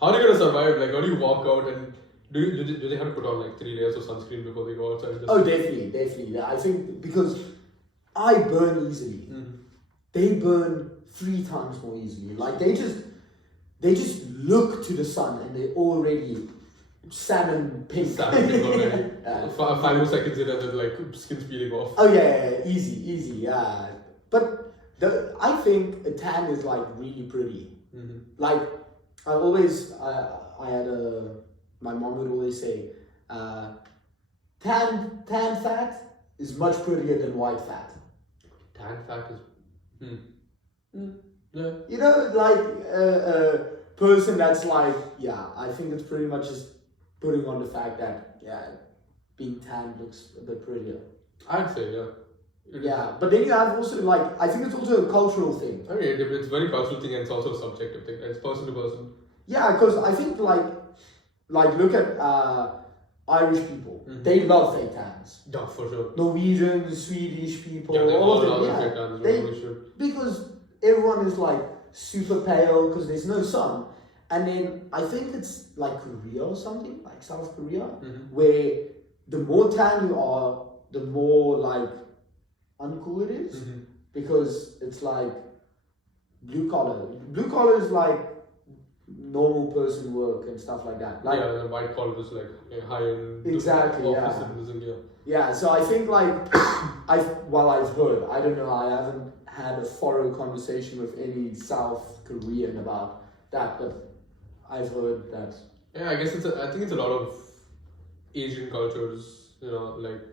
how are you gonna survive? Like, how do you walk out and Do they have to put on like 3 layers of sunscreen before they go outside? Oh, definitely. I think because I burn easily. Mhm. They burn 3 times more easily. Like they just look to the sun and they're already salmon pink. Salmon pink already. Yeah. 5 more seconds in and then like skin's peeling off. Oh yeah, easy, yeah. But I think a tan is like really pretty. Mm-hmm. Like I had my mom would always say, tan fat is much prettier than white fat. Tan fat is. Yeah. You know, like a person that's like, yeah, I think it's pretty much just putting on the fact that being tan looks a bit prettier. I'd say Yeah, but then you have also like, I think it's also a cultural thing. I mean, it's a very cultural thing and it's also a subjective thing. It's person to person. Yeah, because I think like look at Irish people. Mhm. They love fake tans. Yeah, for sure. Norwegians, Swedish people, Yeah, they all all of love them. fake Yeah, tans. they, We should. because everyone is like super pale because there's no sun. And then I think it's like Korea or something, like South Korea, Mhm. where the more tan you are, the more like uncool it is, Mhm. because it's like blue collar. Blue collar is like normal person work and stuff like that. Like Yeah, the white collar is like high end. Exactly, office yeah. citizen, yeah. yeah, so I think like I've heard, I don't know, I haven't had a thorough conversation with any South Korean about that, but I've heard that. Yeah, I guess I think it's a lot of Asian cultures, you know, like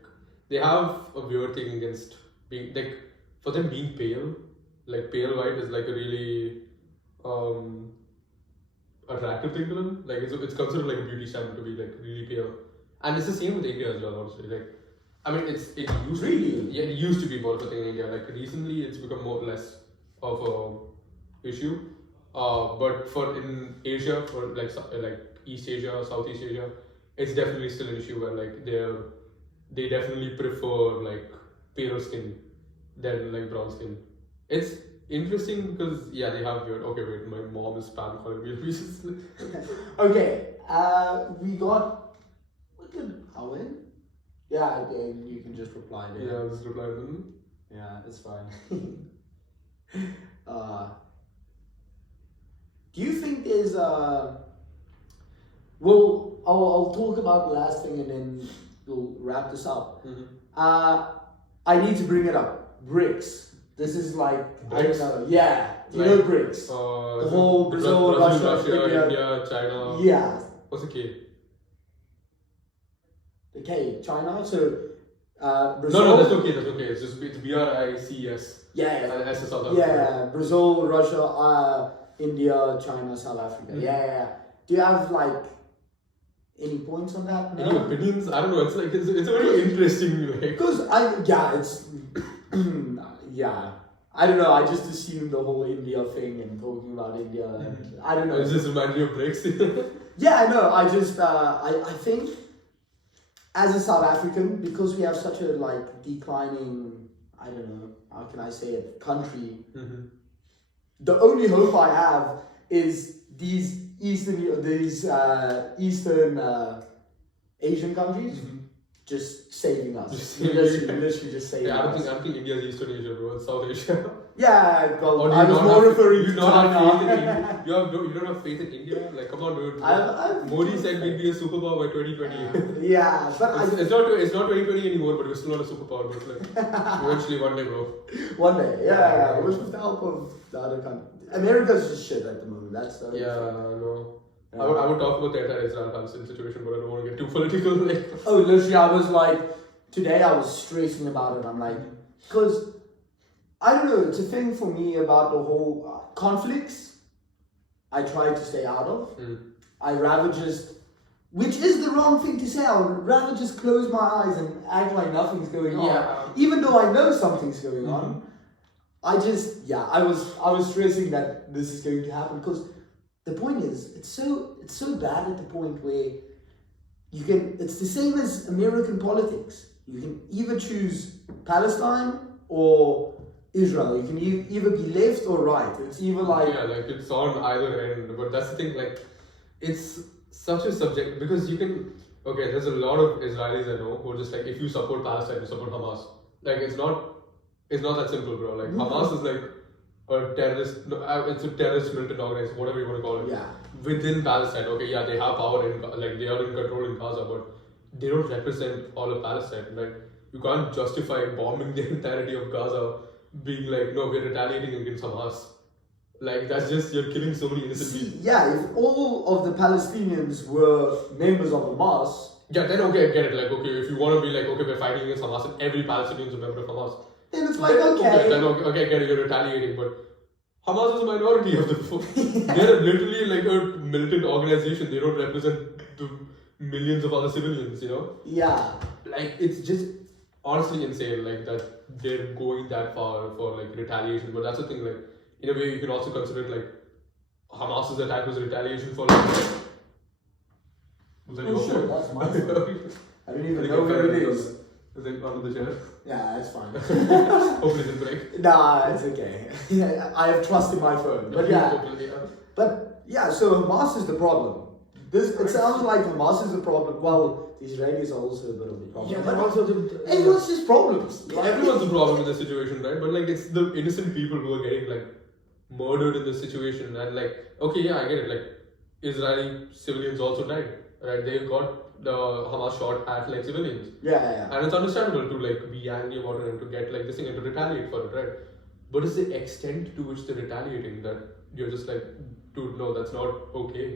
they have a weird thing against being like, for them being pale, like pale white is like a really attractive thing to them. Like it's considered like a beauty standard to be like really pale, and it's the same with India as well. Honestly, like I mean it used Really? it used to be more of a thing in India. Like recently, it's become more or less of a issue. But for in Asia, for like East Asia, Southeast Asia, it's definitely still an issue where like they definitely prefer like paler skin than like brown skin. It's interesting because they have weird. Okay, wait, my mom is spam calling me pieces. Okay, we got, what did Owen? Yeah, you can just reply there. Yeah, I'll just reply to them. Yeah, it's fine. Do you think there's well, I'll talk about the last thing and then we'll wrap this up. Mm-hmm. I need to bring it up. BRICS. This is like, BRICS? I don't know. Yeah, you Like, know BRICS. The whole Brazil, Russia, India, China. Yeah. What's the K? Okay, China. So Brazil. No, that's okay. That's okay. It's just it's BRICS. Yeah, And S is South Africa. yeah. Brazil, Russia, India, China, South Africa. Mhm. Yeah. Do you have like any points on that? Any opinions? I don't know. It's like it's a very interesting like. Because it's yeah. I don't know. I just assumed the whole India thing and talking about India. And I don't know. It's just reminding you of BRICS. Yeah, I know. I just I think as a South African, because we have such a like declining, I don't know, how can I say it, country. Mm-hmm. The only hope I have is these Eastern Asian countries just saving us. Just Literally just saving Yeah, I us. don't think India is Eastern Asia, bro. It's South Asia. Yeah, well, Or do I you was not more have- referring do to you not have faith in China. India? You don't have faith in India? Like, come on, dude. I've- Modi said we'd be a superpower by 2020. Yeah, but It's not 2020 anymore, but we're still not a superpower. But like, eventually one day, bro. one day, yeah, with the help of the other country. America's just shit at the moment. That's the Yeah, no. Yeah. I would talk about the entire Israel-Palestine situation, but I don't want to get too political. Like, Oh, literally, I was like, today I was stressing about it. I'm like, because I don't know, it's a thing for me about the whole conflicts. I try to stay out of. I rather just, which is the wrong thing to say. I would rather just close my eyes and act like nothing's going on, Yeah. even though I know something's going on. I just, I was stressing that this is going to happen because the point is, it's so bad at the point where you can. It's the same as American politics. You can either choose Palestine or Israel. You can either be left or right. It's either like yeah, like it's on either end. But that's the thing, like, it's such a subject because you can. Okay, there's a lot of Israelis I know who are just like, if you support Palestine, you support Hamas. Like it's not that simple, bro. Like Hamas is like a terrorist. No, it's a terrorist militant organization, whatever you want to call it. Yeah. Within Palestine, okay, yeah, they have power in like they are in control in Gaza, but they don't represent all of Palestine. Like you can't justify bombing the entirety of Gaza, being like, no, we're retaliating against Hamas. Like that's just you're killing so many innocent people. Yeah, if all of the Palestinians were members of Hamas, Yeah, then okay, I get it. Like okay, if you want to be like okay, we're fighting against Hamas and every Palestinian is a member of Hamas, then it's like then, okay. then okay, I get it, you're retaliating, but Hamas is a minority of the. They're literally like a militant organization. They don't represent the millions of other civilians. You know. Yeah. Like it's just honestly insane. Like that they're going that far for like retaliation. But that's the thing. Like in a way, you can also consider it like Hamas's attack was a retaliation for like. Was that your Oh, sure, phone? that's my phone. I don't even I think know I where found it it is. Is it under the chair? Yeah, it's fine. Hopefully it didn't break. Nah, it's okay. Yeah, I have trust in my phone. But yeah, Hopefully, yeah. but yeah. So Hamas is the problem. It sounds like Hamas is the problem. Well, the Israelis are also a bit of a problem. Yeah, but but also everyone's just problems. yeah, everyone's a problem in this situation, right? But like it's the innocent people who are getting like murdered in this situation, and like okay, yeah, I get it. Like Israeli civilians also died, right? They got the Hamas shot at like civilians, Yeah. and it's understandable to like be angry about it and to get like this thing and to retaliate for it, right? But is the extent to which they're retaliating that you're just like, dude, no, that's not okay.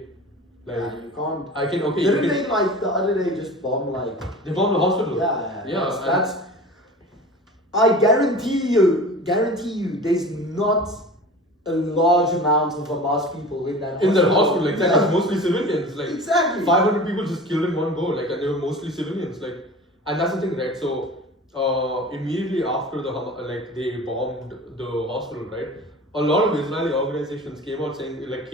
Like Yeah, you can't. I can okay. You Didn't can, they like the other day just bomb like? they bombed the hospital. Yeah. and- That's. I guarantee you, there's not a large amount of Hamas people in that in the hospital. hospital, like that, it's mostly civilians. Like Exactly. 500 people just killed in one go, like, and they were mostly civilians. Like, and that's the thing, right? So, immediately after like they bombed the hospital, right? A lot of Israeli organizations came out saying, like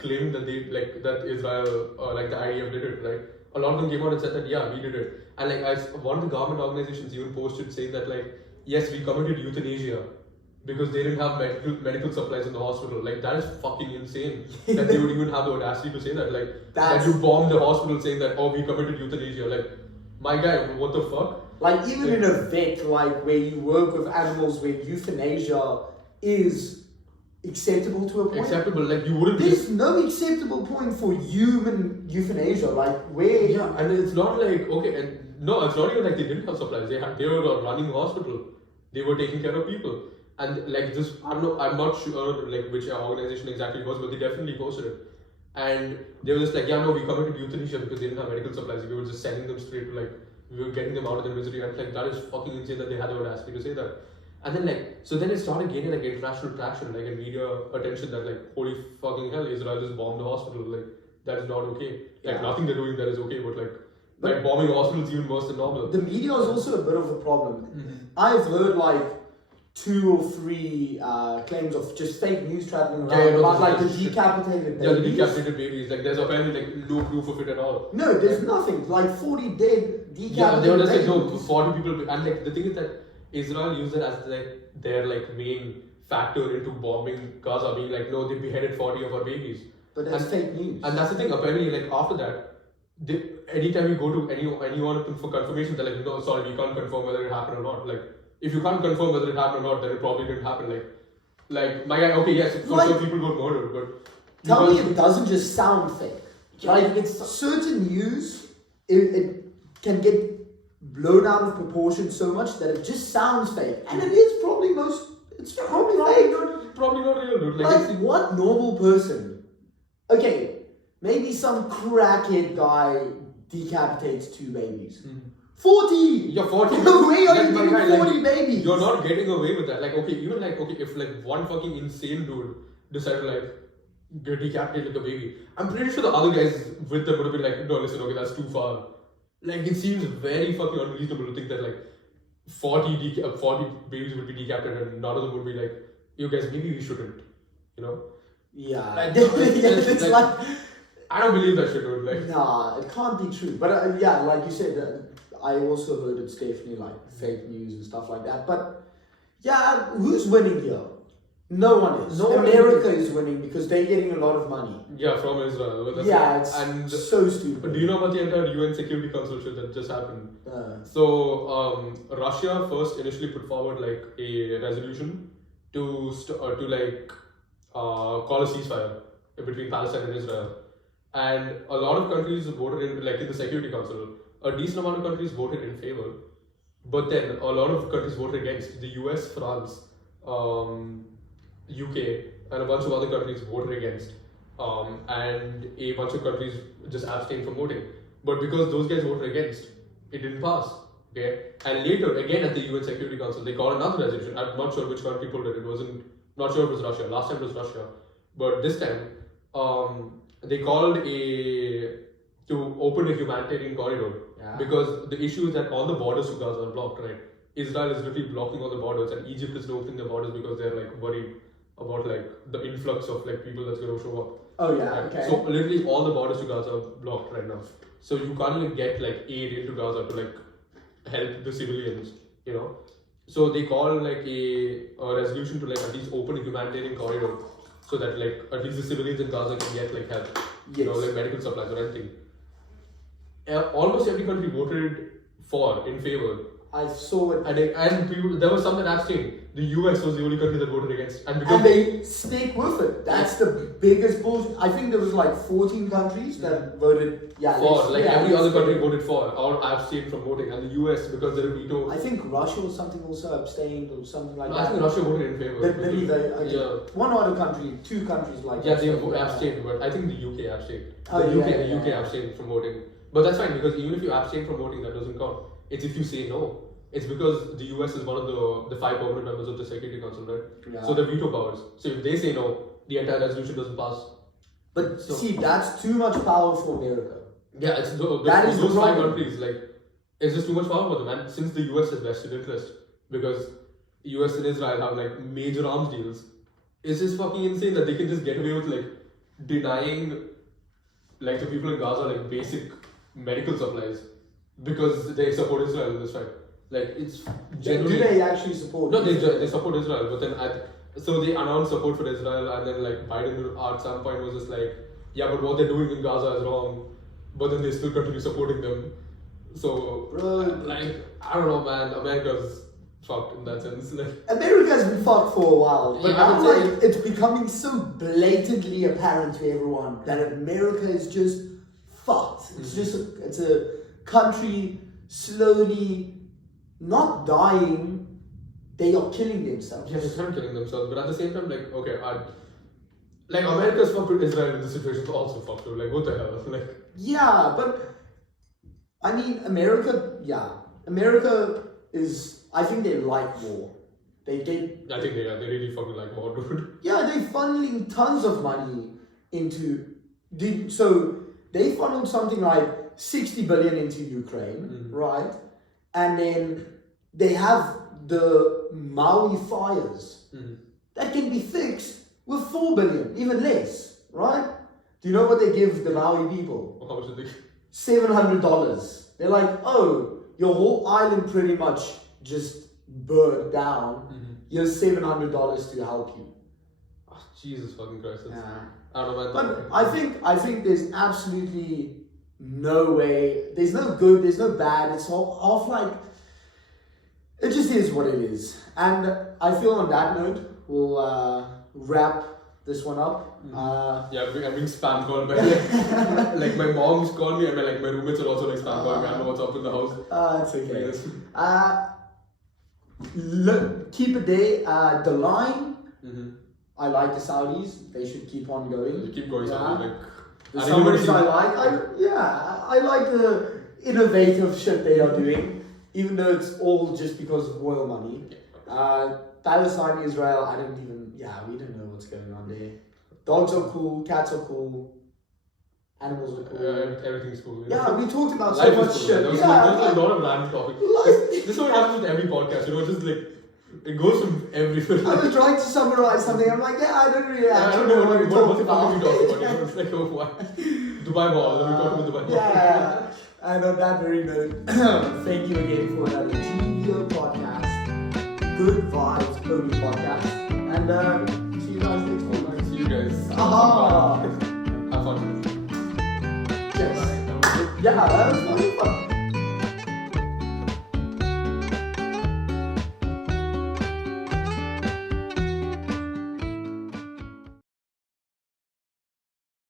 claimed that they like that Israel, like the IDF did it, right? A lot of them came out and said that yeah, we did it, and like one of the government organizations even posted saying that like yes, we committed euthanasia because they didn't have medical supplies in the hospital. Like that is fucking insane that they would even have the audacity to say that. Like that you bombed the hospital saying that oh we committed euthanasia. Like my guy, what the fuck? Like even in a vet, like where you work with animals, where euthanasia is acceptable to a point. Acceptable, like you wouldn't. There's no acceptable point for human euthanasia. Like where? Yeah, and it's not like okay, and no, it's not even like they didn't have supplies. They were running the hospital. They were taking care of people. And like this, I'm not sure like which organization exactly it was, but they definitely posted it. And they were just like, yeah, no, we committed euthanasia because they didn't have medical supplies. We were just sending them straight to like, we were getting them out of their misery. And like that is fucking insane that they had the audacity to say that. And then like, so then it started gaining like international traction, like and media attention that like, holy fucking hell, Israel just bombed the hospital. Like that is not okay. Like nothing they're doing there is okay, but like bombing a hospital is even worse than normal. The media is also a bit of a problem. Mm-hmm. I've heard like 2 or 3 claims of just fake news traveling around Yeah, about like the shit. decapitated babies. Yeah, the decapitated babies. Like there's apparently like no proof of it at all. No, there's nothing. Like 40 dead decapitated Yeah, they were just like babies. no 40 people, and like the thing is that Israel used it as like their like main factor into bombing Gaza, being like no, they beheaded 40 of our babies. But that's fake news. And that's the thing. Apparently, like after that, anytime you go to anyone for confirmation, they're like no, sorry, we can't confirm whether it happened or not. Like if you can't confirm whether it happened or not, then it probably didn't happen. Like my guy, okay, yes, for Like, sure people got murdered, but tell me it doesn't just sound fake. Yeah, like it's certain news, it can get blown out of proportion so much that it just sounds fake, and it is probably it's probably fake. Probably not real, dude. Like what normal person? Okay, maybe some crackhead guy decapitates 2 babies. 40! Yeah, 40. No way are Like, you my getting guy, 40 babies? You're not getting away with that. Like, okay, even like, okay, if like one fucking insane dude decided to like get decapitated like a baby, I'm pretty sure the other guys with them would have been like, no, listen, okay, that's too far. Like, it seems very fucking unreasonable to think that like 40 babies would be decapitated and none of them would be like, you guys, maybe we shouldn't, you know? Yeah, Like, it's like I don't believe that shit, dude. Like, nah, it can't be true. But yeah, like you said, I also heard it's definitely like fake news and stuff like that. But yeah, who's winning here? No one is. No one America is winning because they're getting a lot of money. Yeah, from Israel. Well, that's Yeah, it. it's And so stupid. do you know about the entire UN Security Council shit that just happened? So Russia first initially put forward like a resolution to call a ceasefire between Palestine and Israel, and a lot of countries voted in the Security Council. A decent amount of countries voted in favor, but then a lot of countries voted against. The US, France, UK, and a bunch of other countries voted against, and a bunch of countries just abstained from voting. But because those guys voted against, it didn't pass. Okay, and later again at the UN Security Council, they called another resolution. I'm not sure which country pulled it. It wasn't. Not sure it was Russia. Last time it was Russia, but this time they called to open a humanitarian corridor because the issue is that all the borders to Gaza are blocked. Right, Israel is literally blocking all the borders, and Egypt is opening the borders because they're like worried about like the influx of like people that's going to show up. Oh yeah, Right? okay. So literally all the borders to Gaza are blocked right now. So you can't even get like aid into Gaza to like help the civilians, you know. So they call like a resolution to like at least open a humanitarian corridor so that like at least the civilians in Gaza can get like help, you know, like medical supplies or anything. Almost every country voted in favor. I saw it. And people, there were some that abstained. The US was the only country that voted against. And they stick with it. That's the biggest bullshit. I think there was like 14 countries that voted every other country voted for or abstained from voting. And the US, because they're veto. I think Russia or something also abstained or something like that. I think Russia voted in favor. One other country, two countries like that. Yeah, they abstained, but I think the UK abstained. The UK abstained from voting. But that's fine because even if you abstain from voting, that doesn't count. It's if you say no. It's because the US is one of the 5 permanent members of the Security Council, right? Yeah. So the veto powers. So if they say no, the entire resolution doesn't pass. But see, that's too much power for America. Yeah, it's those 5 countries. Like, it's just too much power for them. And since the US has vested interest, because US and Israel have like major arms deals, it's just fucking insane that they can just get away with like denying like the people in Gaza like basic medical supplies because they support Israel in this fight. Like it's generally. Do they actually support? No, they support Israel, but then so they announced support for Israel, and then like Biden at some point was just like, yeah, but what they're doing in Gaza is wrong, but then they still continue supporting them. So like I don't know, man. America's fucked in that sense. Like America's been fucked for a while, but yeah, now like it's becoming so blatantly apparent to everyone that America is just fucked. It's just it's a country slowly. Not dying, they are killing themselves. Yeah, they're not killing themselves, but at the same time, like, okay, like America's fucked with Israel in this situation, also fucked with. Like, what the hell? Like, yeah, but I mean, America is. I think they like war. I think they really fucking like war, dude. Yeah, they're funneling tons of money into. So they funneled something like 60 billion into Ukraine, right? And then they have the Maui fires that can be fixed with 4 billion, even less, right? Do you know what they give the Maui people? How much did they? $700. They're like, oh, your whole island pretty much just burned down. Here's $700 to help you. Oh, Jesus fucking Christ! Yeah. I don't know, man. But I think there's absolutely no way. There's no good. There's no bad. It's all off. Like it just is what it is. And I feel on that note, we'll wrap this one up. Yeah, I'm being spam called by like my mom's called me, and my roommates are also like spam calling me. I don't know what's up in the house. It's okay. Keep it there. The line. I like the Saudis. They should keep on going. Keep going, Saudi. Like, the Saudis I like. I like the innovative shit they are doing, even though it's all just because of oil money. Palestine, Israel, we don't know what's going on there. Dogs are cool, cats are cool, animals are cool. Everything's cool. Yeah, we talked about life so much cool. shit. There's a lot of random topics. This is what happens with every podcast, you know, just like, it goes from everywhere. I was trying to summarize something, I'm like, I don't really actually know what the fuck we talking about. You know, it's like, oh, what? Dubai Mall, then we talked about Dubai Mall. Yeah, and on that very note, thank you again for another GVO podcast. Good vibes, only podcast. And Haha. Have fun. Yes. Yeah, that was funny fun.